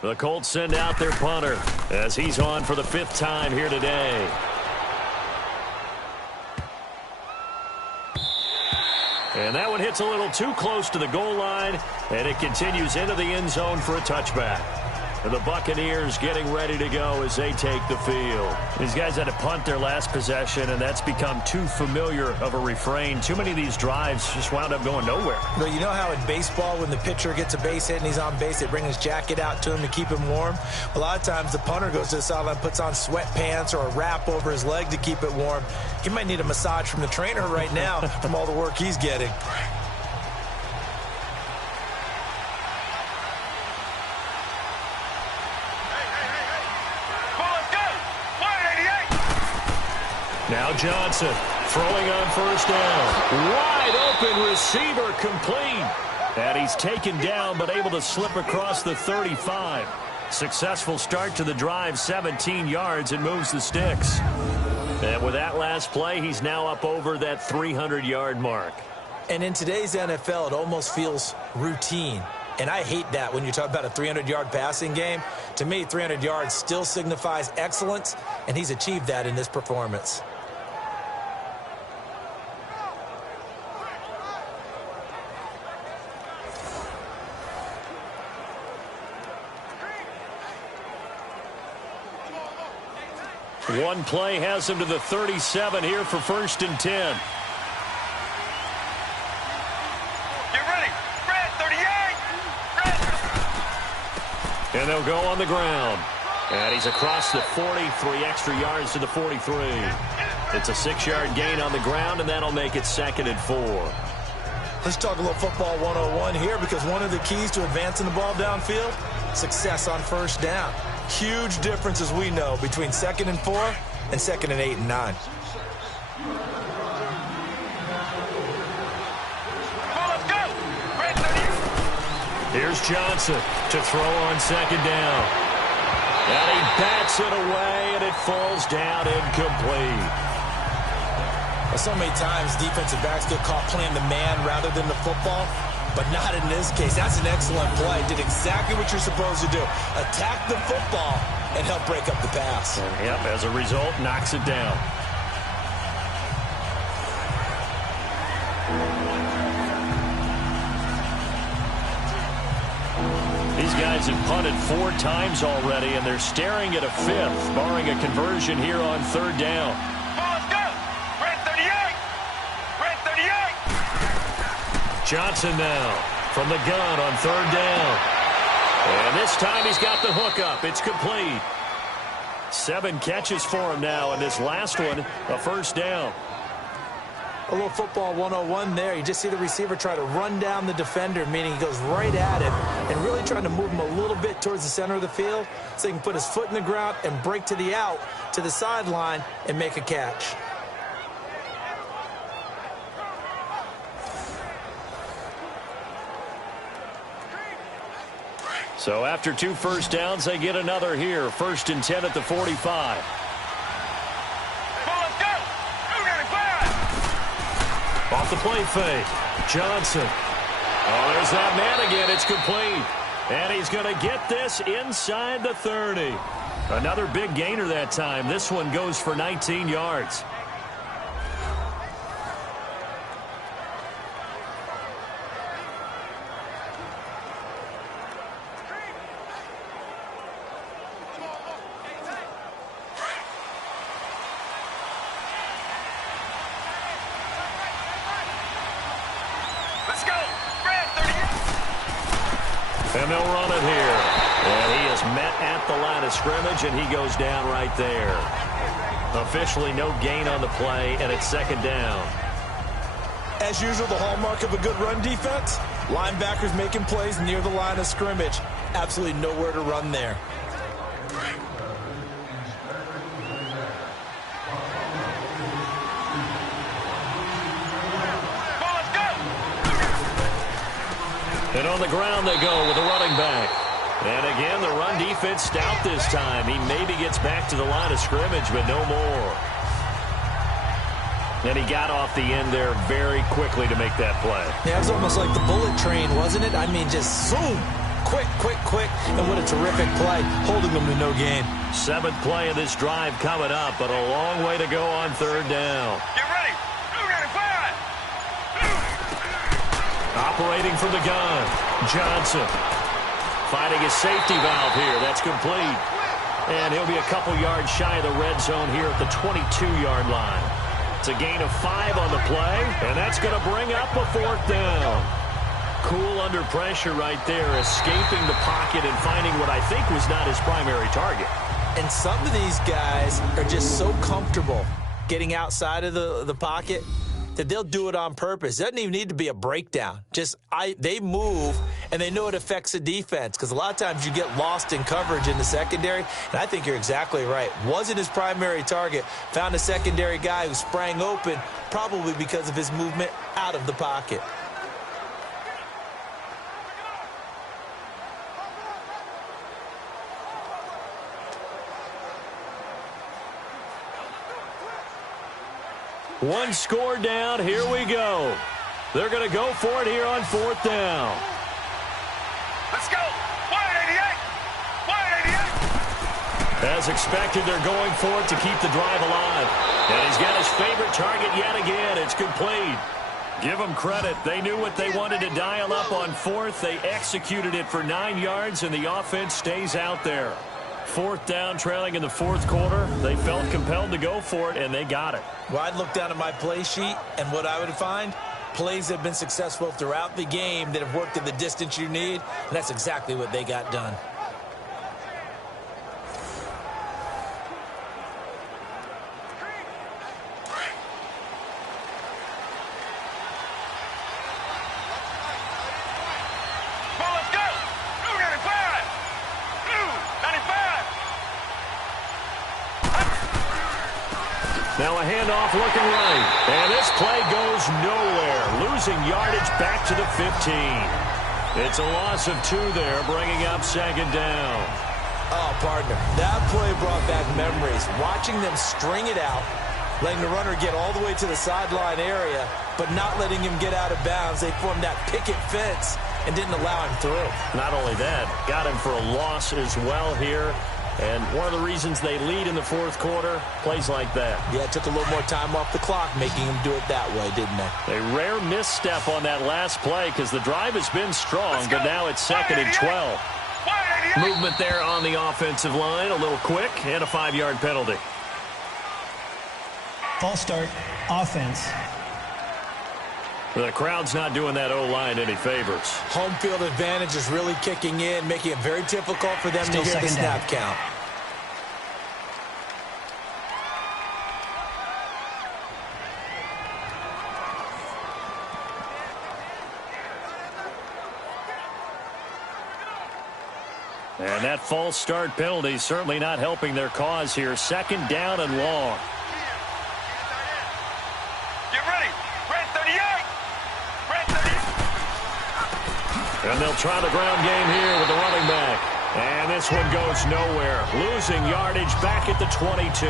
The Colts send out their punter as he's on for the 5th time here today. And that one hits a little too close to the goal line, and it continues into the end zone for a touchback. And the Buccaneers getting ready to go as they take the field. These guys had to punt their last possession, and that's become too familiar of a refrain. Too many of these drives just wound up going nowhere. Well, you know how in baseball when the pitcher gets a base hit and he's on base, they bring his jacket out to him to keep him warm? A lot of times the punter goes to the sideline, puts on sweatpants or a wrap over his leg to keep it warm. He might need a massage from the trainer right now from all the work he's getting. Johnson throwing on first down. Wide open receiver complete. And he's taken down but able to slip across the 35. Successful start to the drive, 17 yards, and moves the sticks. And with that last play, he's now up over that 300-yard mark. And in today's NFL, it almost feels routine. And I hate that when you talk about a 300-yard passing game. To me, 300 yards still signifies excellence, and he's achieved that in this performance. One play has him to the 37 here for 1st and 10. And they'll go on the ground. And he's across the 40, 3 extra yards to the 43. It's a 6-yard gain on the ground, and that'll make it 2nd and 4. Let's talk a little football 101 here, because one of the keys to advancing the ball downfield, success on first down. Huge difference, as we know, between 2nd and 4 and 2nd and 8 and 9. Here's Johnson to throw on 2nd down. And he bats it away, and it falls down incomplete. Well, so many times defensive backs get caught playing the man rather than the football, but not in this case. That's an excellent play. Did exactly what you're supposed to do. Attack the football and help break up the pass. And yep, as a result, knocks it down. These guys have punted 4 times already, and they're staring at a 5th, barring a conversion here on 3rd down. Let's go! Red 38! Red 38! Johnson now from the gun on 3rd down. And this time he's got the hook up. It's complete. 7 catches for him now, and this last one, a 1st down. A little football 101 there. You just see the receiver try to run down the defender, meaning he goes right at him and really trying to move him a little bit towards the center of the field so he can put his foot in the ground and break to the out, to the sideline, and make a catch. So after 2 first downs, they get another here. 1st and 10 at the 45. Off the play fake. Johnson. Oh, there's that man again. It's complete. And he's going to get this inside the 30. Another big gainer that time. This one goes for 19 yards. And they'll run it here. And he is met at the line of scrimmage, and he goes down right there. Officially no gain on the play, and it's 2nd down. As usual, the hallmark of a good run defense, linebackers making plays near the line of scrimmage. Absolutely nowhere to run there. And on the ground they go with the running back. And again, the run defense stout this time. He maybe gets back to the line of scrimmage, but no more. And he got off the end there very quickly to make that play. Yeah, it was almost like the bullet train, wasn't it? I mean, just zoom. Quick, quick, quick. And what a terrific play, holding them to no gain. 7th play of this drive coming up, but a long way to go on 3rd down. Get ready. Fire. Operating from the gun, Johnson. Finding his safety valve here. That's complete. And he'll be a couple yards shy of the red zone here at the 22-yard line. It's a gain of 5 on the play, and that's going to bring up a 4th down. Cool under pressure right there, escaping the pocket and finding what I think was not his primary target. And some of these guys are just so comfortable getting outside of the pocket that they'll do it on purpose. It doesn't even need to be a breakdown. Just they move and they know it affects the defense because a lot of times you get lost in coverage in the secondary, and I think you're exactly right. Wasn't his primary target. Found a secondary guy who sprang open, probably because of his movement out of the pocket. One score down. Here we go. They're going to go for it here on 4th down. Let's go. 188. 188. As expected, they're going for it to keep the drive alive. And he's got his favorite target yet again. It's complete. Give them credit. They knew what they wanted to dial up on 4th. They executed it for 9 yards, and the offense stays out there. 4th down, trailing in the 4th quarter. They felt compelled to go for it, and they got it. Well, I'd look down at my play sheet, and what I would find, plays have been successful throughout the game that have worked at the distance you need, and that's exactly what they got done. Well, let's go. 295. 295. Now a handoff looking right. And this play goes nowhere. Losing yardage back to the 15. It's a loss of 2 there, bringing up 2nd down. Oh, partner, that play brought back memories. Watching them string it out, letting the runner get all the way to the sideline area, but not letting him get out of bounds. They formed that picket fence and didn't allow him through. Not only that, got him for a loss as well here. And one of the reasons they lead in the 4th quarter, plays like that. Yeah, it took a little more time off the clock, making him do it that way, didn't they? A rare misstep on that last play because the drive has been strong, but now it's 2nd and 12. Movement there on the offensive line, a little quick, and a 5-yard penalty. False start, offense. The crowd's not doing that O-line any favors. Home field advantage is really kicking in, making it very difficult for them Still to hear the second snap down. count. And that false start penalty certainly not helping their cause here. 2nd down and long. Get ready. Red 38. Red 38. And they'll try the ground game here with the running back. And this one goes nowhere. Losing yardage back at the 22.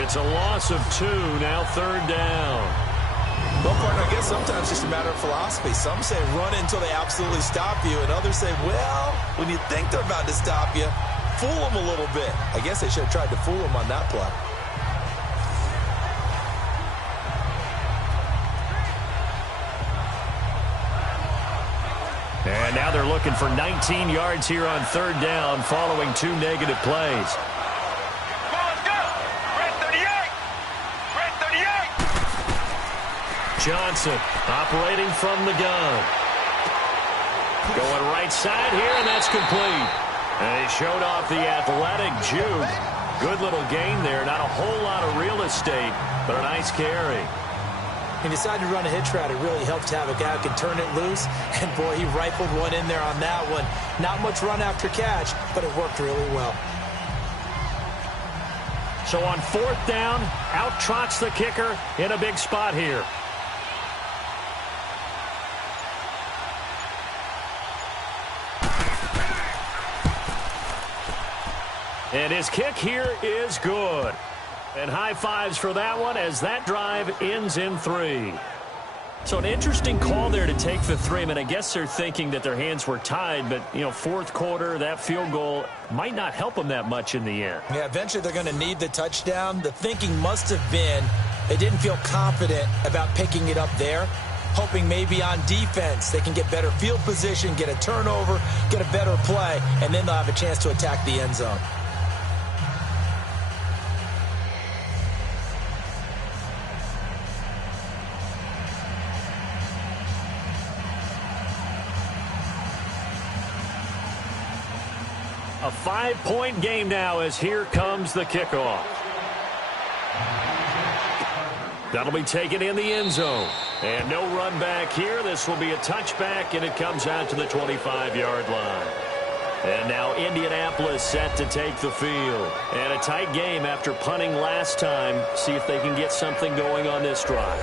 It's a loss of 2, now 3rd down. Well, partner, I guess sometimes it's just a matter of philosophy. Some say run until they absolutely stop you, and others say, well, when you think they're about to stop you, fool them a little bit. I guess they should have tried to fool them on that play. And now they're looking for 19 yards here on 3rd down following 2 negative plays. Well, let's go. Red 38. Red 38. Johnson operating from the gun. Going right side here, and that's complete. And he showed off the athletic juke. Good little gain there. Not a whole lot of real estate, but a nice carry. He decided to run a hitch route. It really helped to have a guy who can turn it loose. And, boy, he rifled one in there on that one. Not much run after catch, but it worked really well. So on 4th down, out trots the kicker in a big spot here. And his kick here is good. And high fives for that one as that drive ends in 3. So an interesting call there to take the 3. I mean, I guess they're thinking that their hands were tied, but, 4th quarter, that field goal might not help them that much in the end. Yeah, eventually they're going to need the touchdown. The thinking must have been they didn't feel confident about picking it up there, hoping maybe on defense they can get better field position, get a turnover, get a better play, and then they'll have a chance to attack the end zone. A 5-point game now as here comes the kickoff. That'll be taken in the end zone. And no run back here. This will be a touchback, and it comes out to the 25-yard line. And now Indianapolis set to take the field. And a tight game after punting last time. See if they can get something going on this drive.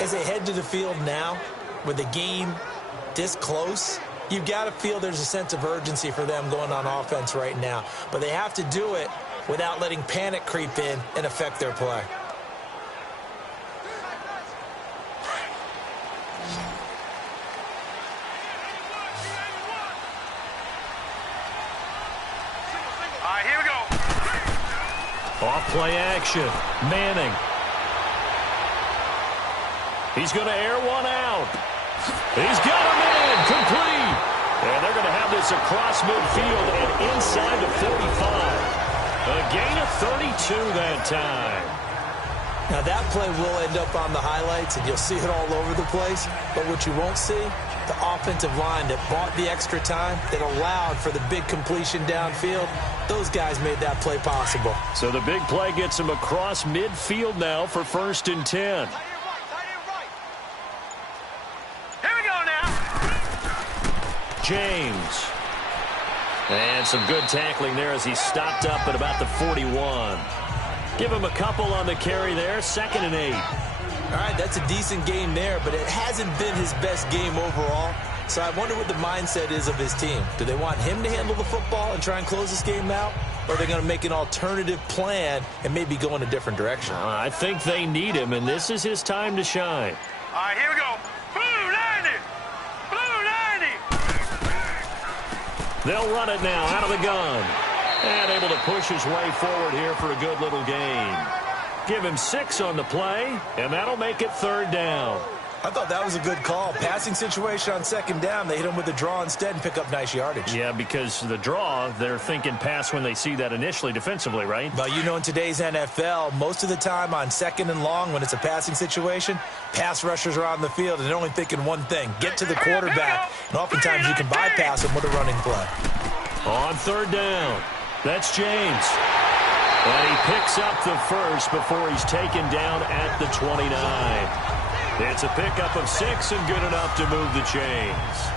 As they head to the field now, with the game this close, you've got to feel there's a sense of urgency for them going on offense right now. But they have to do it without letting panic creep in and affect their play. All right, here we go. Off play action. Manning. He's going to air one out. He's got him in. Complete. And they're going to have this across midfield and inside the 45. A gain of 32 that time. Now that play will end up on the highlights, and you'll see it all over the place. But what you won't see, the offensive line that bought the extra time, that allowed for the big completion downfield, those guys made that play possible. So the big play gets him across midfield now for 1st and 10. Here we go now. James. And some good tackling there as he stopped up at about the 41. Give him a couple on the carry there. 2nd and 8. All right, that's a decent game there, but it hasn't been his best game overall. So I wonder what the mindset is of his team. Do they want him to handle the football and try and close this game out? Or are they going to make an alternative plan and maybe go in a different direction? I think they need him, and this is his time to shine. All right, here we go. Blue 90. Blue 90. They'll run it now out of the gun. And able to push his way forward here for a good little gain. Give him 6 on the play, and that'll make it 3rd down. I thought that was a good call. Passing situation on 2nd down. They hit him with a draw instead and pick up nice yardage. Yeah, because the draw, they're thinking pass when they see that initially defensively, right? Well, you know, in today's NFL, most of the time on 2nd and long, when it's a passing situation, pass rushers are on the field and they're only thinking one thing, get to the quarterback. And oftentimes you can bypass him with a running play. On 3rd down, that's James. And he picks up the first before he's taken down at the 29. It's a pickup of 6 and good enough to move the chains.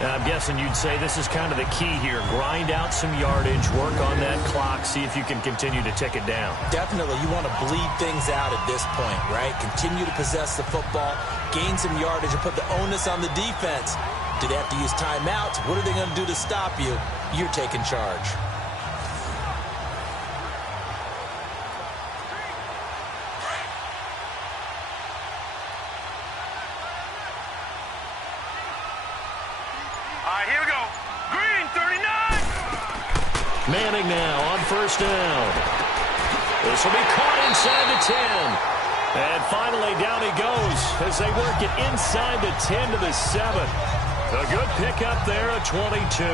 I'm guessing you'd say this is kind of the key here. Grind out some yardage, work on that clock, see if you can continue to tick it down. Definitely. You want to bleed things out at this point, right? Continue to possess the football, gain some yardage, and put the onus on the defense. Do they have to use timeouts? What are they going to do to stop you? You're taking charge. All right, here we go. Green 39. Manning now on 1st down. This will be caught inside the 10. And finally down he goes as they work it inside the 10 to the 7. A good pickup there at 22.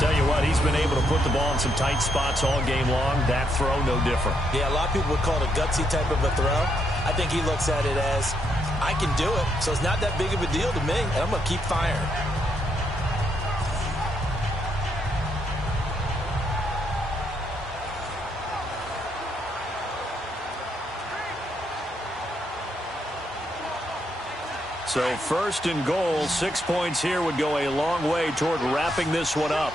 Tell you what, he's been able to put the ball in some tight spots all game long. That throw, no different. Yeah, a lot of people would call it a gutsy type of a throw. I think he looks at it as, I can do it, so it's not that big of a deal to me, and I'm going to keep firing. So 1st and goal, 6 points here would go a long way toward wrapping this one up.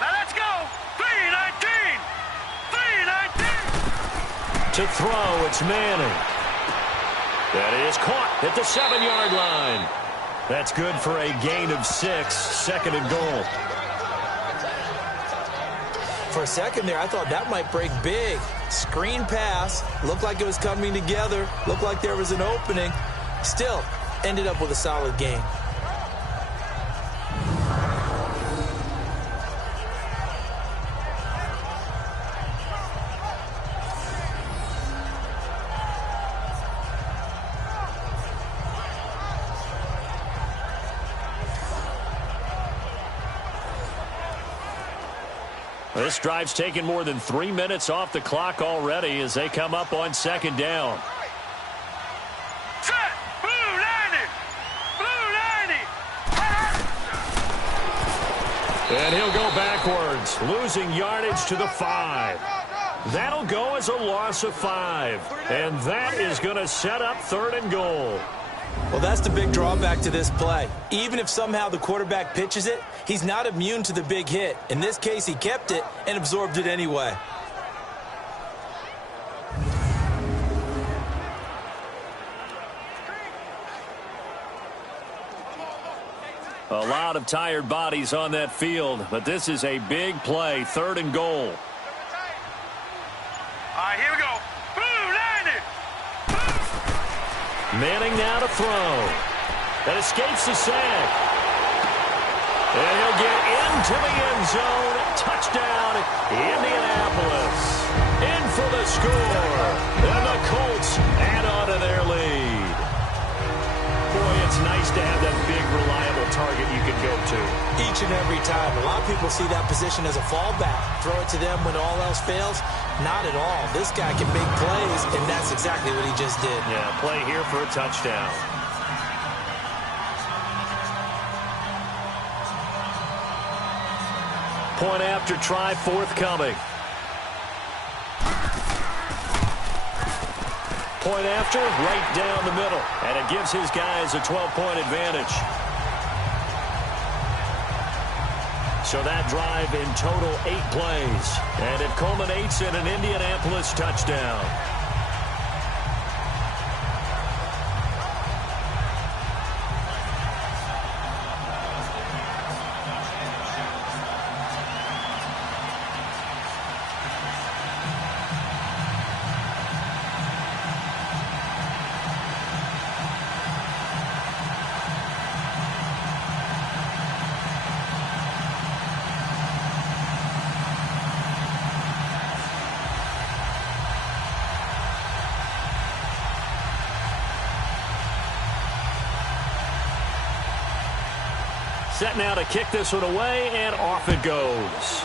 Now let's go. 319. 319. To throw, it's Manning. That is caught at the 7-yard line. That's good for a gain of 6, 2nd and goal. For a second there, I thought that might break big. Screen pass, looked like it was coming together, looked like there was an opening. Still, ended up with a solid game. This drive's taken more than 3 minutes off the clock already as they come up on 2nd down. Set. Blue 90. Blue 90. And he'll go backwards, losing yardage to the 5. That'll go as a loss of 5. And that is going to set up 3rd and goal. Well, that's the big drawback to this play. Even if somehow the quarterback pitches it, he's not immune to the big hit. In this case, he kept it and absorbed it anyway. A lot of tired bodies on that field, but this is a big play, 3rd and goal. All right, here we go. Boom, landed. Manning now to throw. That escapes the sack. And he'll get into the end zone. Touchdown, Indianapolis. In for the score. And the Colts add on to their lead. Boy, it's nice to have that big, reliable target you can go to. Each and every time. A lot of people see that position as a fallback. Throw it to them when all else fails. Not at all. This guy can make plays, and that's exactly what he just did. Yeah, play here for a touchdown. Point after try forthcoming. Point after, right down the middle. And it gives his guys a 12-point advantage. So that drive in total 8 plays. And it culminates in an Indianapolis touchdown. Set now to kick this one away, and off it goes.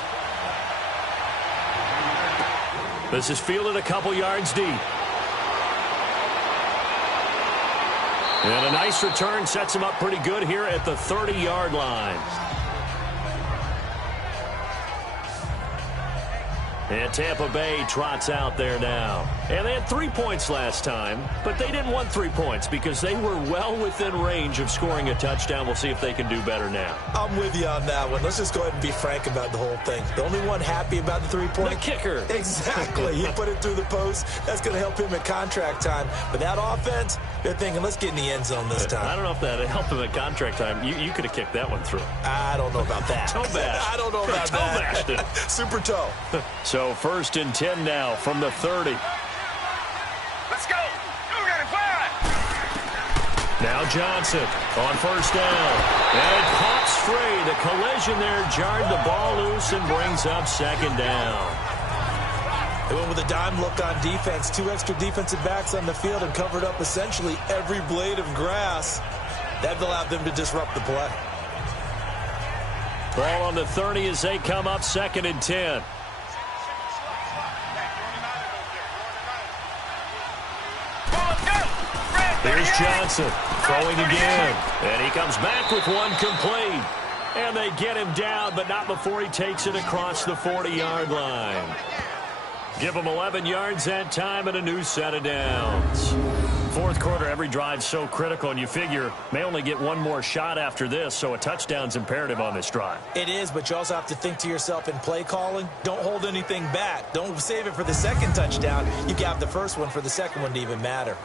This is fielded a couple yards deep. And a nice return sets him up pretty good here at the 30-yard line. And Tampa Bay trots out there now. And they had 3 points last time, but they didn't want 3 points because they were well within range of scoring a touchdown. We'll see if they can do better now. I'm with you on that one. Let's just go ahead and be frank about the whole thing. The only one happy about the 3-point? The kicker. Exactly. He put it through the post. That's going to help him at contract time. But that offense, they're thinking, let's get in the end zone this time. I don't know if that helped him at contract time. You could have kicked that one through. I don't know about that. Toe bash. I don't know about toe that. Bashed it. Super toe. So 1st and 10 now from the 30. Let's go. You got it, fire. Now Johnson on 1st down. And it pops free. The collision there jarred the ball loose and brings up 2nd down. They went with a dime look on defense. 2 extra defensive backs on the field and covered up essentially every blade of grass. That allowed them to disrupt the play. Ball on the 30 as they come up 2nd and 10. Here's Johnson throwing again. And he comes back with one complete. And they get him down, but not before he takes it across the 40-yard line. Give him 11 yards that time and a new set of downs. 4th quarter, every drive's so critical, and you figure may only get one more shot after this, so a touchdown's imperative on this drive. It is, but you also have to think to yourself in play calling, don't hold anything back. Don't save it for the 2nd touchdown. You can have the 1st one for the 2nd one to even matter.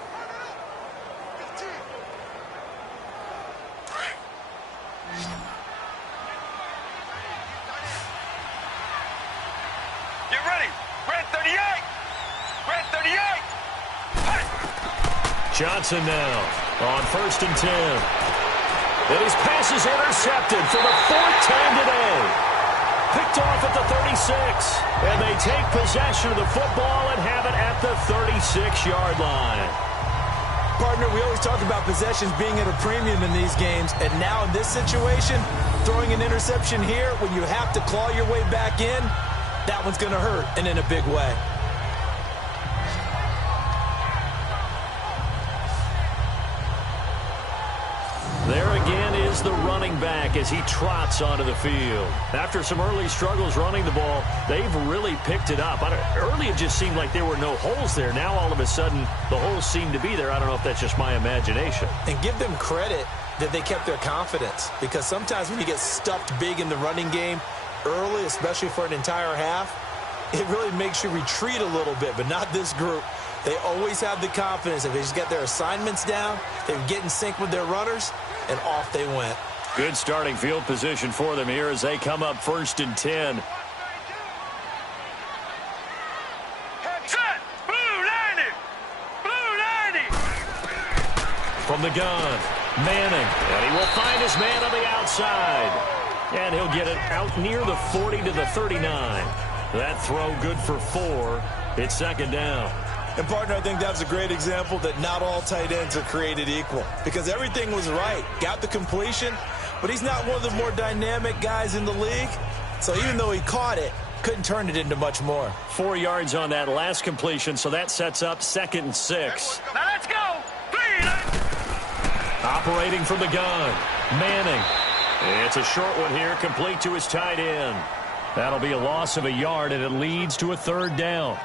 Get ready. Red 38. Red 38. Johnson now on 1st and 10. And his pass is intercepted for the 4th time today. Picked off at the 36. And they take possession of the football and have it at the 36-yard line. Partner, we always talk about possessions being at a premium in these games. And now in this situation, throwing an interception here when you have to claw your way back in, that one's going to hurt, and in a big way. There again is is the running back as he trots onto the field. After some early struggles running the ball, they've really picked it up. Early it just seemed like there were no holes there. Now all of a sudden the holes seem to be there. I don't know if that's just my imagination. And give them credit that they kept their confidence, because sometimes when you get stuffed big in the running game early, especially for an entire half, it really makes you retreat a little bit, but not this group. They always have the confidence. If they just get their assignments down, they get in sync with their runners, and off they went. Good starting field position for them here as they come up 1st and 10. Set. Blue 90. Blue 90. From the gun, Manning. And he will find his man on the outside. And he'll get it out near the 40 to the 39. That throw good for 4. It's 2nd down. And, partner, I think that's a great example that not all tight ends are created equal, because everything was right. Got the completion, but he's not one of the more dynamic guys in the league. So even though he caught it, couldn't turn it into much more. 4 yards on that last completion, so that sets up 2nd and 6. Now let's go. 3. Operating from the gun, Manning. It's a short one here, complete to his tight end. That'll be a loss of a yard, and it leads to a 3rd down.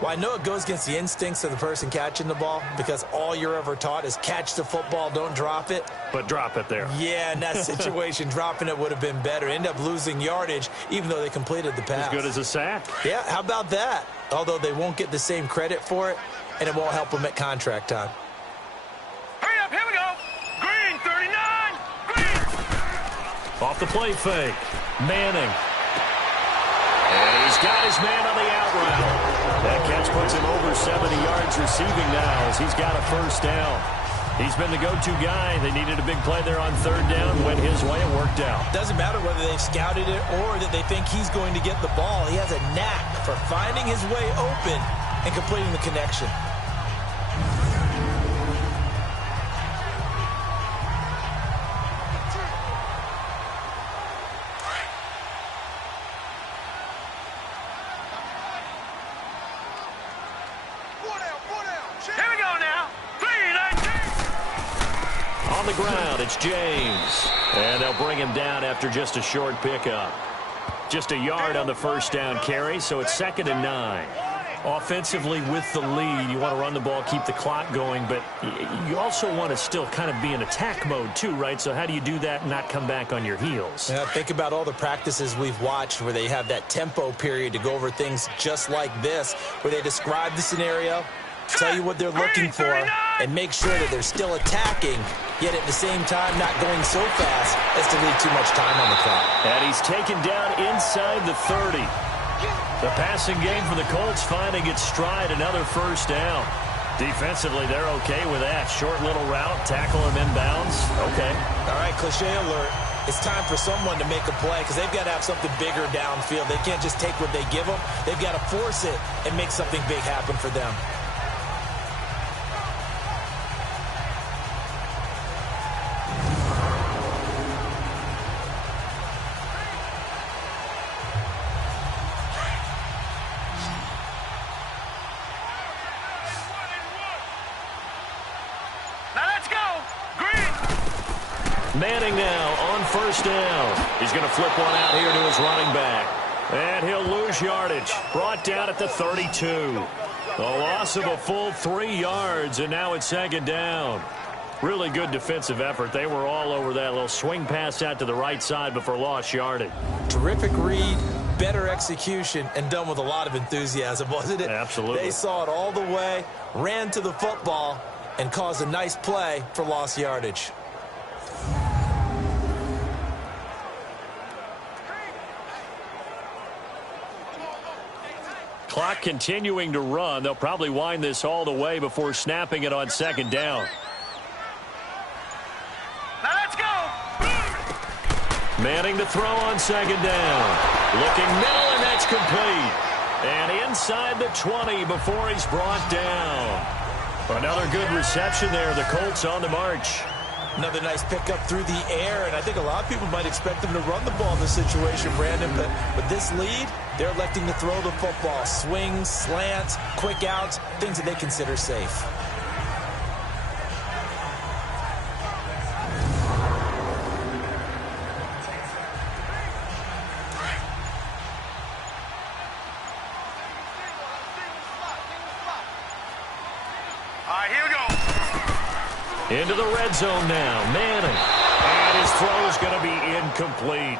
Well, I know it goes against the instincts of the person catching the ball, because all you're ever taught is catch the football, don't drop it. But drop it there. Yeah, in that situation, dropping it would have been better. End up losing yardage, even though they completed the pass. As good as a sack. Yeah, how about that? Although they won't get the same credit for it, and it won't help them at contract time. Hurry up, here we go. Green 39. Green. Off the play fake, Manning. And he's got his man on the out route. That catch puts him over 70 yards receiving now as he's got a 1st down. He's been the go-to guy. They needed a big play there on 3rd down. Went his way. It worked out. Doesn't matter whether they've scouted it or that they think he's going to get the ball. He has a knack for finding his way open and completing the connection. Here we go now. 3. On the ground, it's James. And they'll bring him down after just a short pickup. Just a yard on the 1st down carry, so it's 2nd and 9. Offensively with the lead, you want to run the ball, keep the clock going, but you also want to still kind of be in attack mode too, right? So how do you do that and not come back on your heels? Yeah, think about all the practices we've watched where they have that tempo period to go over things just like this, where they describe the scenario, tell you what they're looking for, and make sure that they're still attacking, yet at the same time not going so fast as to leave too much time on the clock. And he's taken down inside the 30. The passing game for the Colts finding its stride, another 1st down. Defensively, they're okay with that. Short little route, tackle him inbounds. Okay. All right, cliche alert. It's time for someone to make a play because they've got to have something bigger downfield. They can't just take what they give them. They've got to force it and make something big happen for them. Manning now on 1st down. He's going to flip one out here to his running back. And he'll lose yardage. Brought down at the 32. A loss of a full 3 yards, and now it's 2nd down. Really good defensive effort. They were all over that little swing pass out to the right side before lost yardage. Terrific read, better execution, and done with a lot of enthusiasm, wasn't it? Absolutely. They saw it all the way, ran to the football, and caused a nice play for lost yardage. Clock continuing to run. They'll probably wind this all the way before snapping it on 2nd down. Now let's go. Manning to throw on 2nd down. Looking middle, and that's complete. And inside the 20 before he's brought down. Another good reception there. The Colts on the march. Another nice pickup through the air, and I think a lot of people might expect them to run the ball in this situation, Brandon, but with this lead, they're electing to throw the football. Swings, slants, quick outs, things that they consider safe. right, here we go. Into the red zone now. Manning. And his throw is going to be incomplete.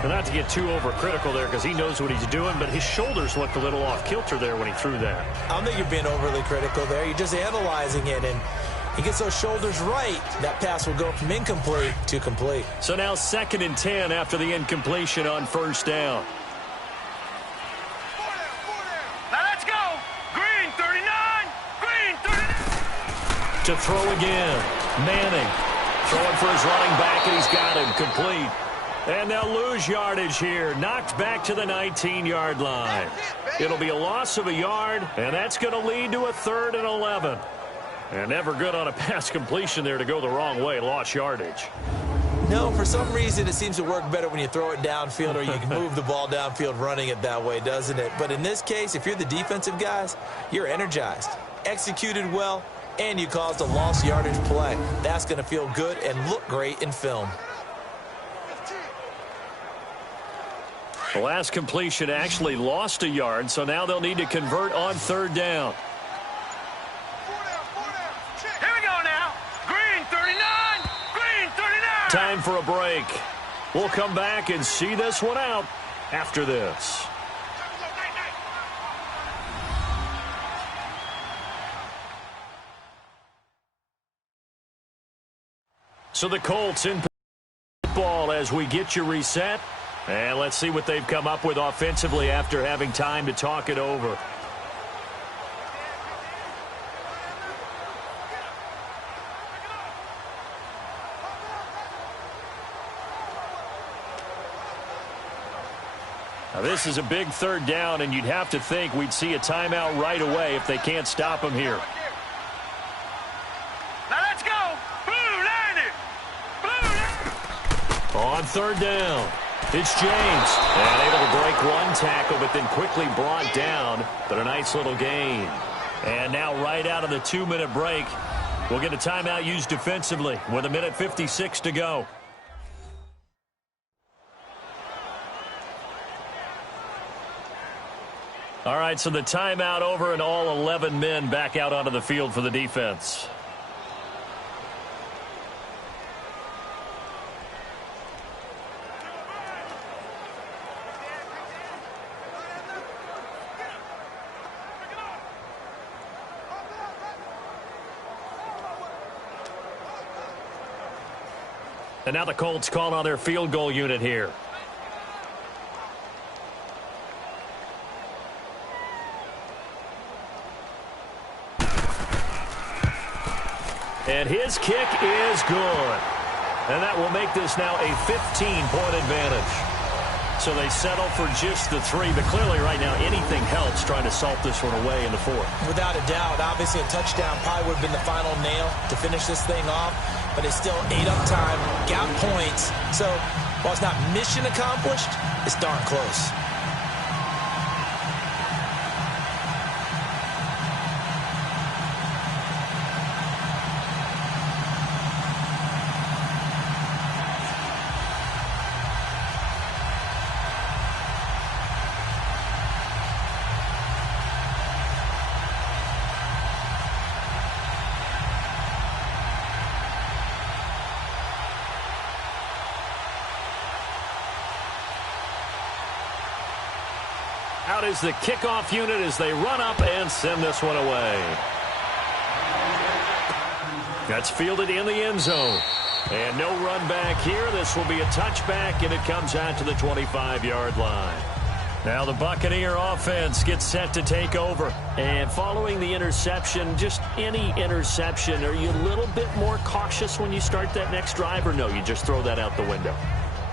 And not to get too overcritical there because he knows what he's doing, but his shoulders looked a little off kilter there when he threw that. I don't think you're being overly critical there. You're just analyzing it, and he gets those shoulders right. That pass will go from incomplete to complete. So now 2nd and 10 after the incompletion on 1st down. Now let's go. Green 39. Green 39. To throw again. Manning throwing for his running back, and he's got him complete. And they'll lose yardage here. Knocked back to the 19-yard line. It'll be a loss of a yard, and that's going to lead to a 3rd and 11. And never good on a pass completion there to go the wrong way. Lost yardage. No, for some reason it seems to work better when you throw it downfield or you can move the ball downfield running it that way, doesn't it? But in this case, if you're the defensive guys, you're energized, executed well, and you caused a lost yardage play. That's going to feel good and look great in film. The last completion actually lost a yard, so now they'll need to convert on 3rd down. Here we go now. Green 39. Green 39. Time for a break. We'll come back and see this one out after this. So the Colts in ball as we get you reset. And let's see what they've come up with offensively after having time to talk it over. Now this is a big 3rd down, and you'd have to think we'd see a timeout right away if they can't stop them here. Now let's go. Blue 90. Blue 90. On 3rd down. It's James, and able to break one tackle, but then quickly brought down, but a nice little gain. And now right out of the 2-minute break, we'll get a timeout used defensively with 1:56 to go. All right, so the timeout over and all 11 men back out onto the field for the defense. And now the Colts call on their field goal unit here. And his kick is good. And that will make this now a 15-point advantage. So they settle for just the 3, but clearly right now anything helps trying to salt this one away in the 4th. Without a doubt, obviously a touchdown probably would have been the final nail to finish this thing off, but it's still ate up time, got points. So while it's not mission accomplished, it's darn close. Out is the kickoff unit as they run up and send this one away. That's fielded in the end zone. And no run back here. This will be a touchback, and it comes out to the 25-yard line. Now the Buccaneer offense gets set to take over. And following the interception, just any interception, are you a little bit more cautious when you start that next drive, or no, you just throw that out the window?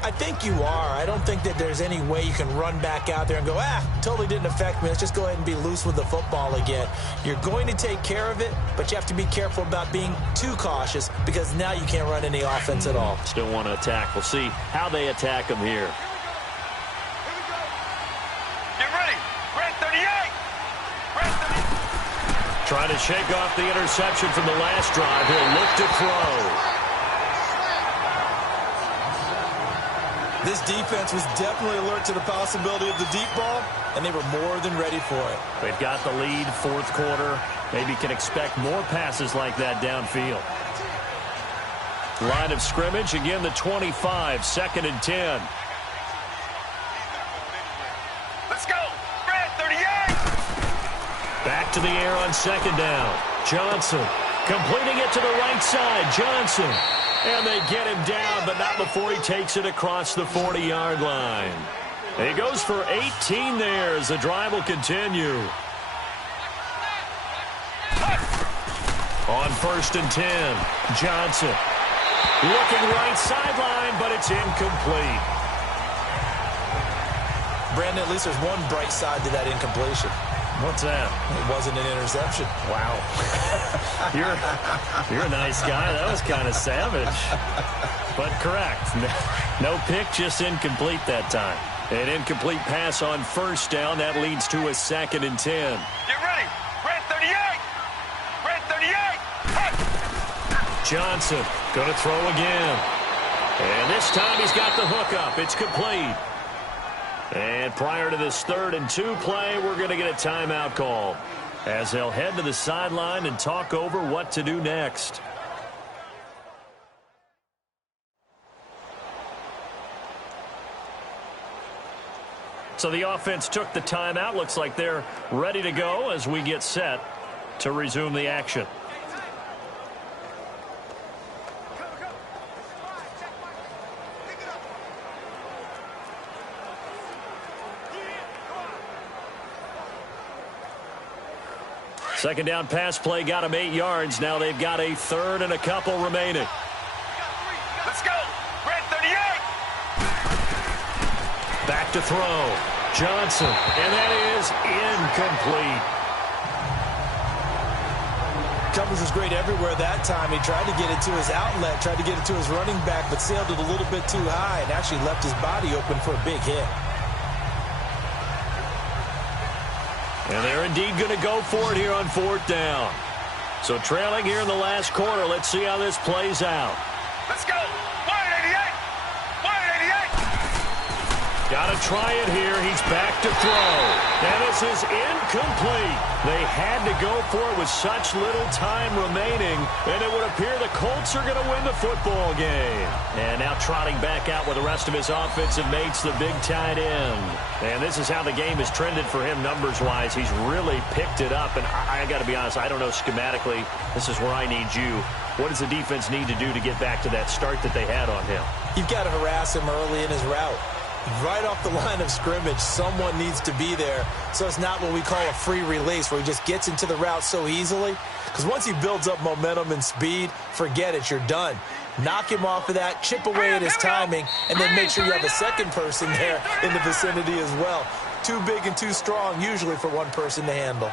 I think you are. I don't think that there's any way you can run back out there and go, totally didn't affect me. Let's just go ahead and be loose with the football again. You're going to take care of it, but you have to be careful about being too cautious because now you can't run any offense at all. Still want to attack. We'll see how they attack them here. Get ready. Red 38. Red 38. Trying to shake off the interception from the last drive. He'll look to throw. This defense was definitely alert to the possibility of the deep ball, and they were more than ready for it. They've got the lead, fourth quarter. Maybe can expect more passes like that downfield. Line of scrimmage, again the 25, 2nd and 10. Let's go. Red 38. Back to the air on 2nd down. Johnson completing it to the right side. Johnson. And they get him down, but not before he takes it across the 40-yard line. He goes for 18 there as the drive will continue. On 1st and 10, Johnson. Looking right sideline, but it's incomplete. Brandon, at least there's one bright side to that incompletion. What's that? It wasn't an interception. Wow. You're a nice guy. That was kind of savage. But correct. No pick, just incomplete that time. An incomplete pass on 1st down. That leads to a 2nd and 10. Get ready. Red 38. Red 38. Hut. Johnson going to throw again. And this time he's got the hook up. It's complete. And prior to this 3rd and 2 play, we're going to get a timeout call as they'll head to the sideline and talk over what to do next. So the offense took the timeout. Looks like they're ready to go as we get set to resume the action. Second down pass play got him 8 yards. Now they've got a 3rd and a couple remaining. Let's go. Red 38. Back to throw. Johnson. And that is incomplete. Cummins was great everywhere that time. He tried to get it to his outlet, tried to get it to his running back, but sailed it a little bit too high and actually left his body open for a big hit. And they're indeed going to go for it here on 4th down. So trailing here in the last quarter. Let's see how this plays out. Let's go. 188. 188. Got to try it here. He's back to throw. And this is incomplete. They had to go for it with such little time remaining. And it would appear the Colts are going to win the football game. And now trotting back out with the rest of his offensive mates, the big tight end. And this is how the game has trended for him numbers-wise. He's really picked it up. And I got to be honest, I don't know schematically. This is where I need you. What does the defense need to do to get back to that start that they had on him? You've got to harass him early in his route. Right off the line of scrimmage, someone needs to be there. So it's not what we call a free release where he just gets into the route so easily. Because once he builds up momentum and speed, forget it, you're done. Knock him off of that, chip away at his timing, and then make sure you have a second person there in the vicinity as well. Too big and too strong usually for one person to handle.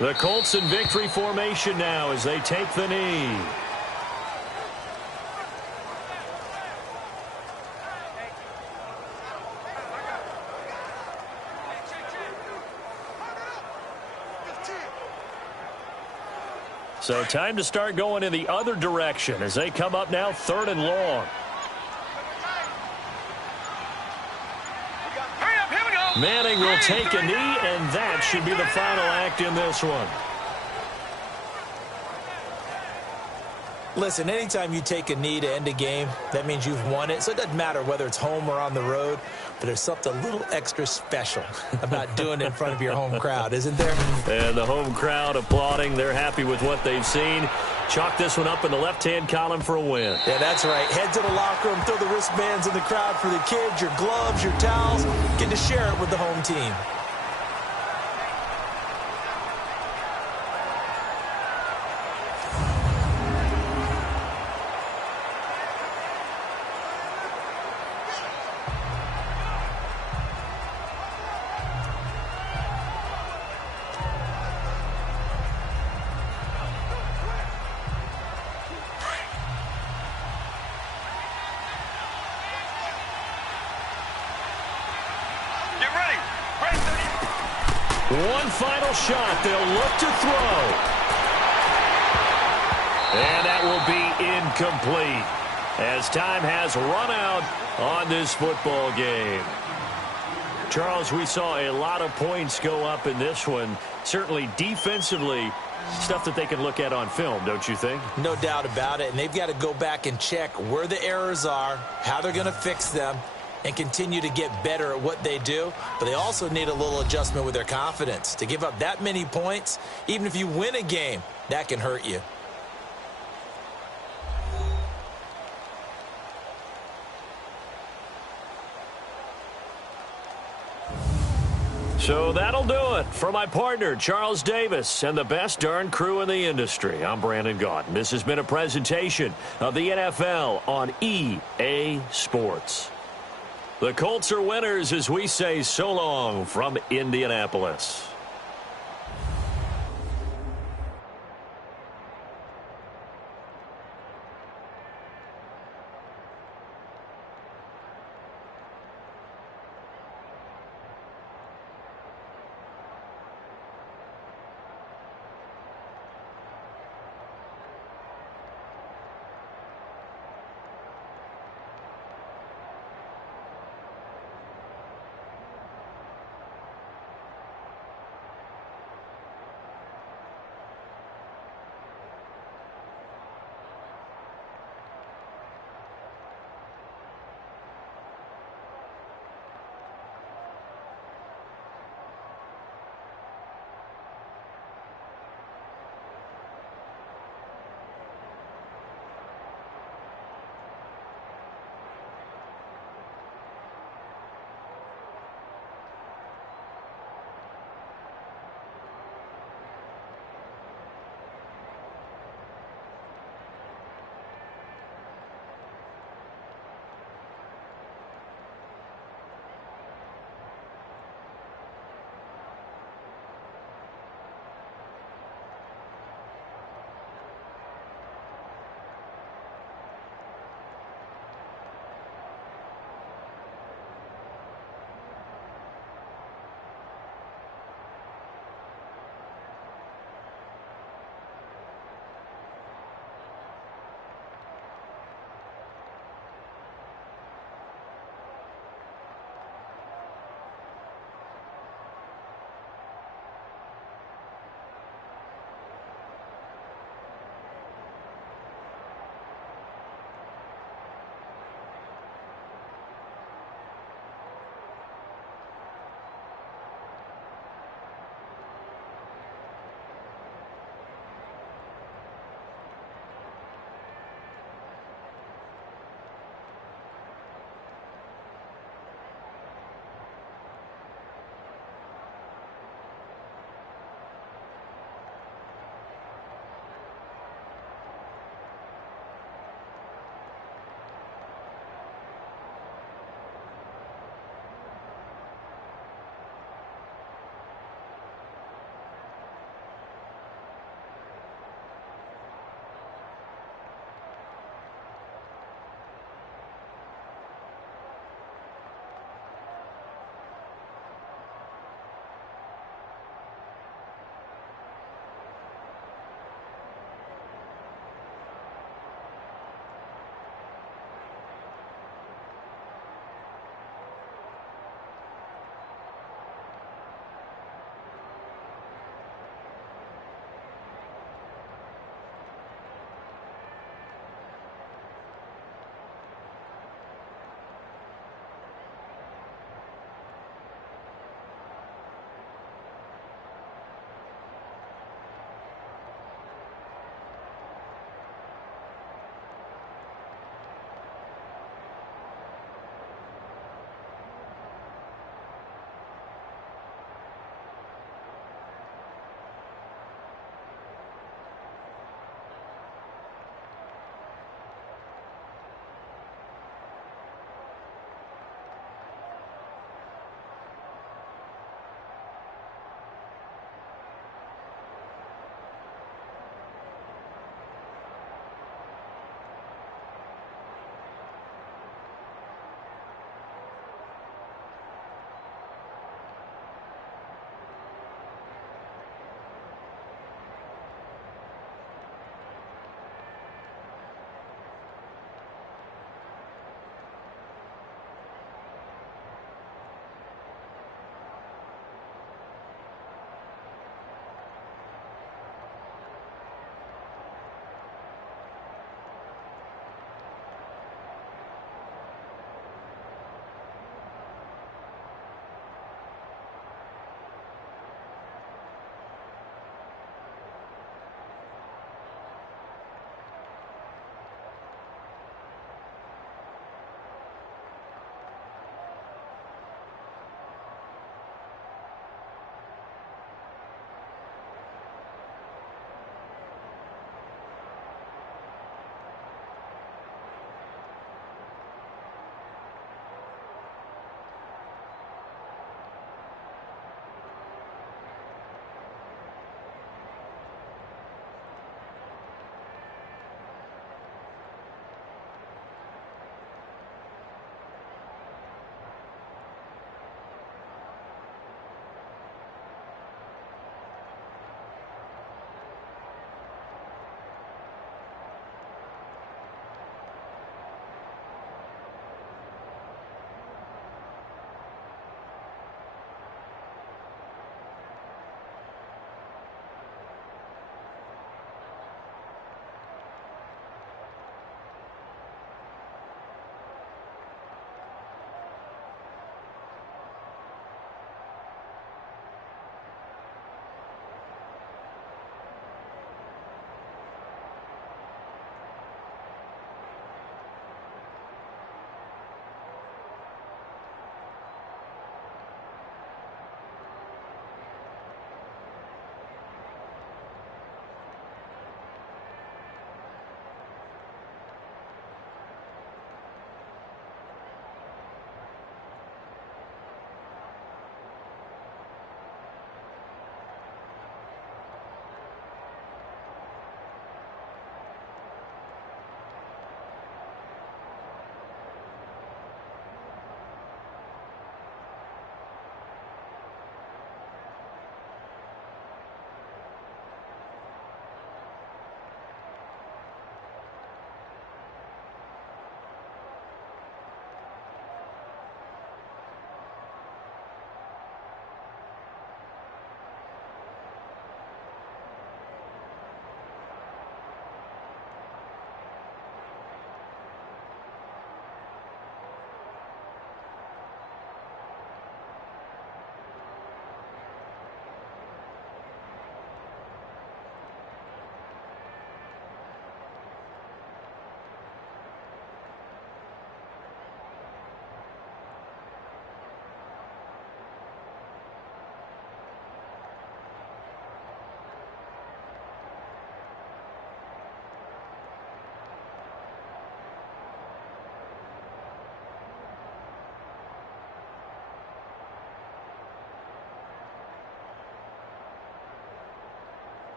The Colts in victory formation now as they take the knee. So time to start going in the other direction as they come up now 3rd and long. Manning will take a knee, and that should be the final act in this one. Listen, anytime you take a knee to end a game, that means you've won it. So it doesn't matter whether it's home or on the road, but there's something a little extra special about doing it in front of your home crowd, isn't there? And the home crowd applauding. They're happy with what they've seen. Chalk this one up in the left-hand column for a win. Yeah, that's right. Head to the locker room, throw the wristbands in the crowd for the kids, your gloves, your towels. Get to share it with the home team. One final shot. They'll look to throw. And that will be incomplete as time has run out on this football game. Charles, we saw a lot of points go up in this one. Certainly defensively, stuff that they can look at on film, don't you think? No doubt about it. And they've got to go back and check where the errors are, how they're going to fix them, and continue to get better at what they do. But they also need a little adjustment with their confidence. To give up that many points, even if you win a game, that can hurt you. So that'll do it for my partner, Charles Davis, and the best darn crew in the industry. I'm Brandon Gaudin. This has been a presentation of the NFL on EA Sports. The Colts are winners as we say so long from Indianapolis.